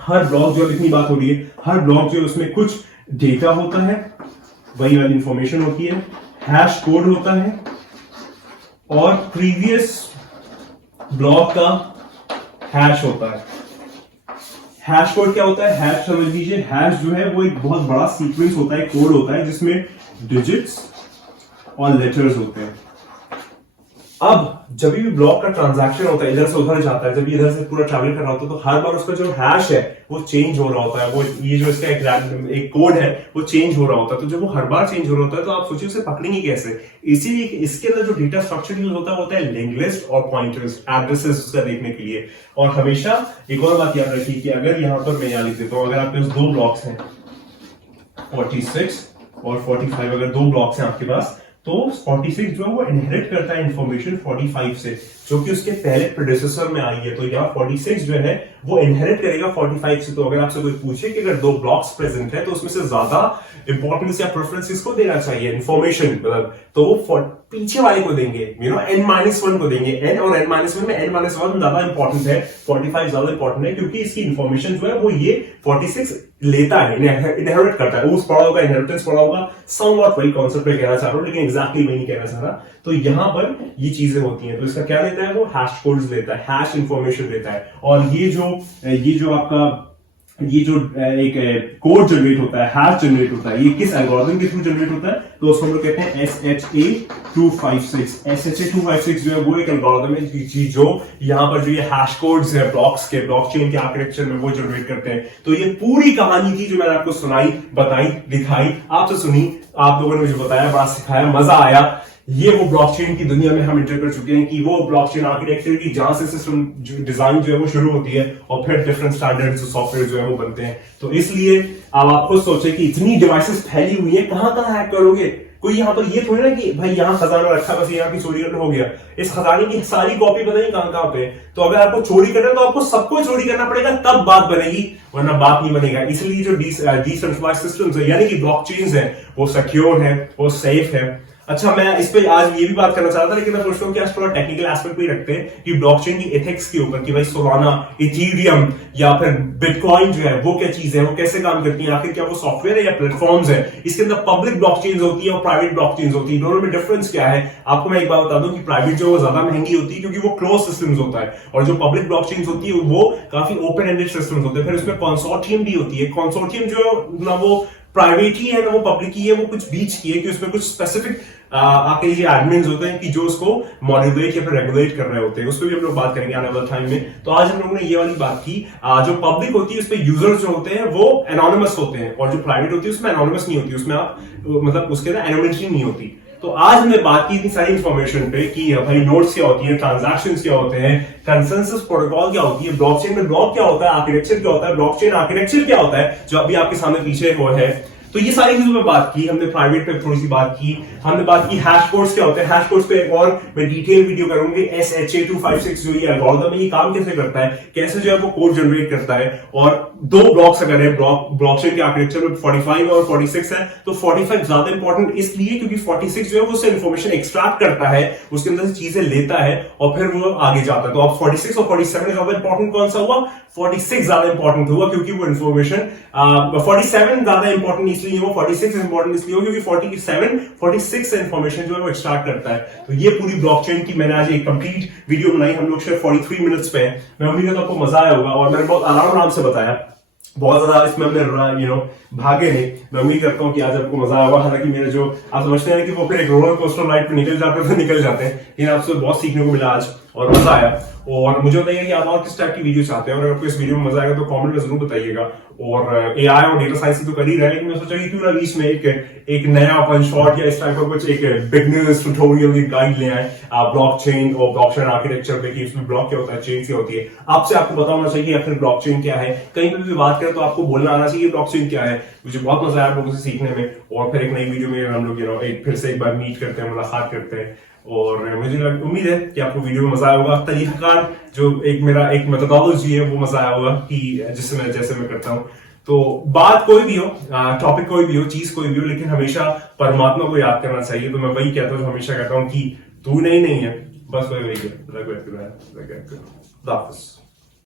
हर ब्लॉक जो इतनी बात हो रही है, हर ब्लॉक जो उसमें कुछ डेटा होता है, वही वाली इंफॉर्मेशन होती है, हैश कोड होता है और प्रीवियस ब्लॉक का हैश होता है। हैश कोड क्या होता है? हैश समझ लीजिए, हैश जो है वो एक बहुत बड़ा सीक्वेंस होता है, कोड होता है जिसमें डिजिट्स और लेटर्स होते हैं। अब जब भी ब्लॉक का ट्रांजैक्शन होता है, इधर से उधर जाता है, जब इधर से पूरा ट्रैवल कर रहा होता है, तो हर बार उसका जो हैश है वो चेंज हो रहा होता है, वो ये जो इसका एक कोड है वो चेंज हो रहा होता है। तो जब वो हर बार चेंज हो रहा होता है तो आप सोचिए उसे पकड़ेंगे कैसे। इसीलिए इसके अंदर जो डेटा स्ट्रक्चर यूज होता है लिंक लिस्ट और पॉइंटर्स, एड्रेसेस उसका देखने के लिए। और हमेशा एक और बात याद रखिए कि अगर यहां पर मैं यहां लिख देता हूं, अगर आपके पास दो ब्लॉक्स हैं 46 और 45, अगर दो ब्लॉक्स हैं आपके पास, तो 46 जो है वो इनहेरिट करता है इंफॉर्मेशन 45 से, जो कि उसके पहले प्रेडिसेसर में आई है। तो यहाँ 46 जो है वो इनहेरिट करेगा 45 से। तो अगर आपसे कोई पूछे कि अगर दो ब्लॉक्स प्रेजेंट है तो उसमें से ज्यादा इंपॉर्टेंस या प्रेफरेंस किसको देना चाहिए इंफॉर्मेशन, तो वो पीछे वाले को देंगे, n-1 को देंगे। n और n-1 में n-1 ज्यादा इंपॉर्टेंट है, 45 ज्यादा इंपॉर्टेंट है, क्योंकि इसकी इंफॉर्मेशन जो है वो ये 46 लेता है, इनहेरिट करता है। वो पढ़ा होगा, इनहेरिटेंस पढ़ा होगा, समवॉट वही कॉन्सेप्ट पे कहना चाह रहा हूं, लेकिन एग्जैक्टली मैं नहीं कहना चाह रहा। तो यहां पर ये चीजें होती हैं। तो इसका क्या लेता है, वो हैश कोड्स लेता है, हैश इंफॉर्मेशन लेता है। और ये जो आपका ये जो एक कोड जनरेट होता है, हैश जनरेट होता है, ये किस एल्गोरिथम के थ्रू जनरेट होता है? तो उसको हम लोग कहते हैं SHA-256। SHA-256 जो है वो एक एल्गोरिथम है जो यहाँ पर जो ये हैश कोड्स है ब्लॉक्स के, ब्लॉकचेन के आर्किटेक्चर में वो जनरेट करते हैं। तो ये पूरी कहानी थी जो मैंने आपको सुनाई, बताई, दिखाई, आपसे सुनी, आप लोगों ने मुझे बताया, बड़ा सिखाया, मजा आया। ये वो ब्लॉकचेन की दुनिया में हम एंटर कर चुके हैं कि वो ब्लॉकचेन आर्किटेक्चर की जहां से सिस्टम डिजाइन जो है वो शुरू होती है और फिर डिफरेंट स्टैंडर्ड सॉफ्टवेयर जो है वो बनते हैं। तो इसलिए अब आप खुद सोचे कि इतनी डिवाइसेस फैली हुई है, कहां कहां हैक करोगे? कोई यहाँ पर ये थोड़ी ना कि भाई यहाँ खजाना रखा, बस यहाँ की चोरी करना हो गया। इस खजाने की सारी कॉपी पता नहीं कहां पे। तो अगर आपको चोरी करना है तो आपको सबको चोरी करना पड़ेगा, तब बात बनेगी, वरना बात नहीं बनेगा। इसलिए जो डिसेंट्रलाइज्ड सिस्टम्स है यानी कि ब्लॉकचेन्स है वो सिक्योर है, वो सेफ है। अच्छा, मैं इस पे आज ये भी बात करना चाहता था, लेकिन मैं सोचता हूँ कि आज थोड़ा टेक्निकल एस्पेक्ट भी रखते हैं कि ब्लॉकचेन की एथिक्स के ऊपर, कि भाई सोलाना, इथेरियम या फिर बिटकॉइन जो है वो क्या चीज है, वो कैसे काम करती है, आखिर क्या वो सॉफ्टवेयर है या प्लेटफॉर्म्स है। इसके अंदर पब्लिक ब्लॉकचेन होती है और प्राइवेट ब्लॉकचेन होती है, दोनों में डिफरेंस क्या है? आपको मैं एक बात बता दूं कि प्राइवेट जो है वो ज्यादा महंगी होती है क्योंकि वो क्लोज सिस्टम्स होता है, और जो पब्लिक ब्लॉकचेन होती है वो काफी ओपन एंडेड सिस्टम्स होते हैं। फिर उसमें कंसोर्टियम भी होती है। कंसोर्टियम जो है ना वो प्राइवेटली है ना वो पब्लिकली है, वो कुछ बीच की है कि उसमें कुछ स्पेसिफिक आपके ये एडमिन्स होते हैं कि जो उसको मॉड्यूलेट या फिर रेगुलेट कर रहे होते हैं। उस पर भी हम लोग बात करेंगे आने वाले टाइम में। तो आज हम लोगों ने ये वाली बात की। जो पब्लिक होती है उसमें यूजर्स जो होते हैं वो एनोनिमस होते हैं, और जो प्राइवेट होती है उसमें एनोनिमस नहीं होती, उसमें आप मतलब उसके अंदर एनोनिमिटी नहीं होती। तो आज हमने बात की इतनी सारी इंफॉर्मेशन पे कि भाई नोड्स क्या होती है, ट्रांजैक्शंस क्या होते हैं, कंसेंसस प्रोटोकॉल क्या होती है, ब्लॉकचेन में ब्लॉक क्या होता है, आर्किटेक्चर क्या होता है, ब्लॉकचेन आर्किटेक्चर क्या होता है जो अभी आपके सामने पीछे वो है। तो ये सारी चीजों पे बात की हमने, प्राइवेट पे थोड़ी सी बात की हमने, बात की हैश कोड्स क्या होते हैं। हैश कोड्स पे एक और मैं डिटेल वीडियो करूंगी। SHA-256 जो ये एल्गोरिथम है ये काम कैसे करता है, कैसे जो है वो कोड जनरेट करता है, और दो ब्लॉक्स अगर है ब्लॉकचेन के आर्किटेक्चर में 45 और 46 है, तो 45 ज्यादा इंपॉर्टेंट इसलिए क्योंकि 46 जो है वो उससे इंफॉर्मेशन एक्सट्रैक्ट करता है, उसके अंदर से चीजें लेता है और फिर वो आगे जाता है। तो अब 46 और 47 ज्यादा इंपॉर्टेंट कौन सा हुआ? 46 ज्यादा इंपॉर्टेंट हुआ क्योंकि वो इंफॉर्मेशन 47 ज्यादा इंपॉर्टेंट इसलिए वो 46 इंपॉर्टेंट इसलिए हो क्योंकि 47 46 से इंफॉर्मेशन जो है वो एक्सट्रैक्ट करता है। तो ये पूरी ब्लॉकचेन की मैंने आज एक कंप्लीट वीडियो बनाई, हम लोग सिर्फ 43 मिनट्स पे है। मैं उम्मीद करता हूं आपको मजा आया होगा, और मैंने बहुत आराम से बताया, बहुत ज्यादा इसमें हमने भागे नहीं। मैं उम्मीद करता हूं कि आज आपको मजा आया होगा। हालांकि मेरे जो आप समझते हैं कि वो फिर एक रोलर कोस्टर राइड पे निकल जाते हैं, लेकिन आपसे बहुत सीखने को मिला आज और मजा आया। और मुझे बताइए कि आप और किस टाइप की वीडियो चाहते हैं, और अगर आपको इस वीडियो में मजा आएगा तो कमेंट में जरूर बताइएगा। और एआई और डेटा साइंस तो कर ही रहे हैं, लेकिन मैं सोचा कि क्यों ना बीच में एक नया वन शॉट या इस टाइप का कुछ एक बिगनर्स ट्यूटोरियल गाइड ले आए ब्लॉकचेन और ब्लॉकचेन आर्किटेक्चर पे कि इसमें ब्लॉक क्या होता है, चेन क्या होती है। आपसे आपको पता होना चाहिए कि आखिर ब्लॉकचेन क्या है। कहीं पर भी बात करें तो आपको बोलना आना चाहिए ब्लॉकचेन क्या है। मुझे बहुत मजा आया लोगों से सीखने में, और फिर एक नई वीडियो में हम लोग फिर से एक बार मीट करते हैं, मुलाकात करते हैं। और मुझे उम्मीद है कि आपको वीडियो में मजा आया होगा। तरीकाकार जो मेरा एक मेथोडोलॉजी है वो मजा आया होगा कि जैसे मैं करता हूँ। तो बात कोई भी हो, टॉपिक कोई भी हो, चीज कोई भी हो, लेकिन हमेशा परमात्मा को याद करना चाहिए। तो मैं वही कहता हूँ, हमेशा कहता हूँ कि तू नहीं है, बस वही है।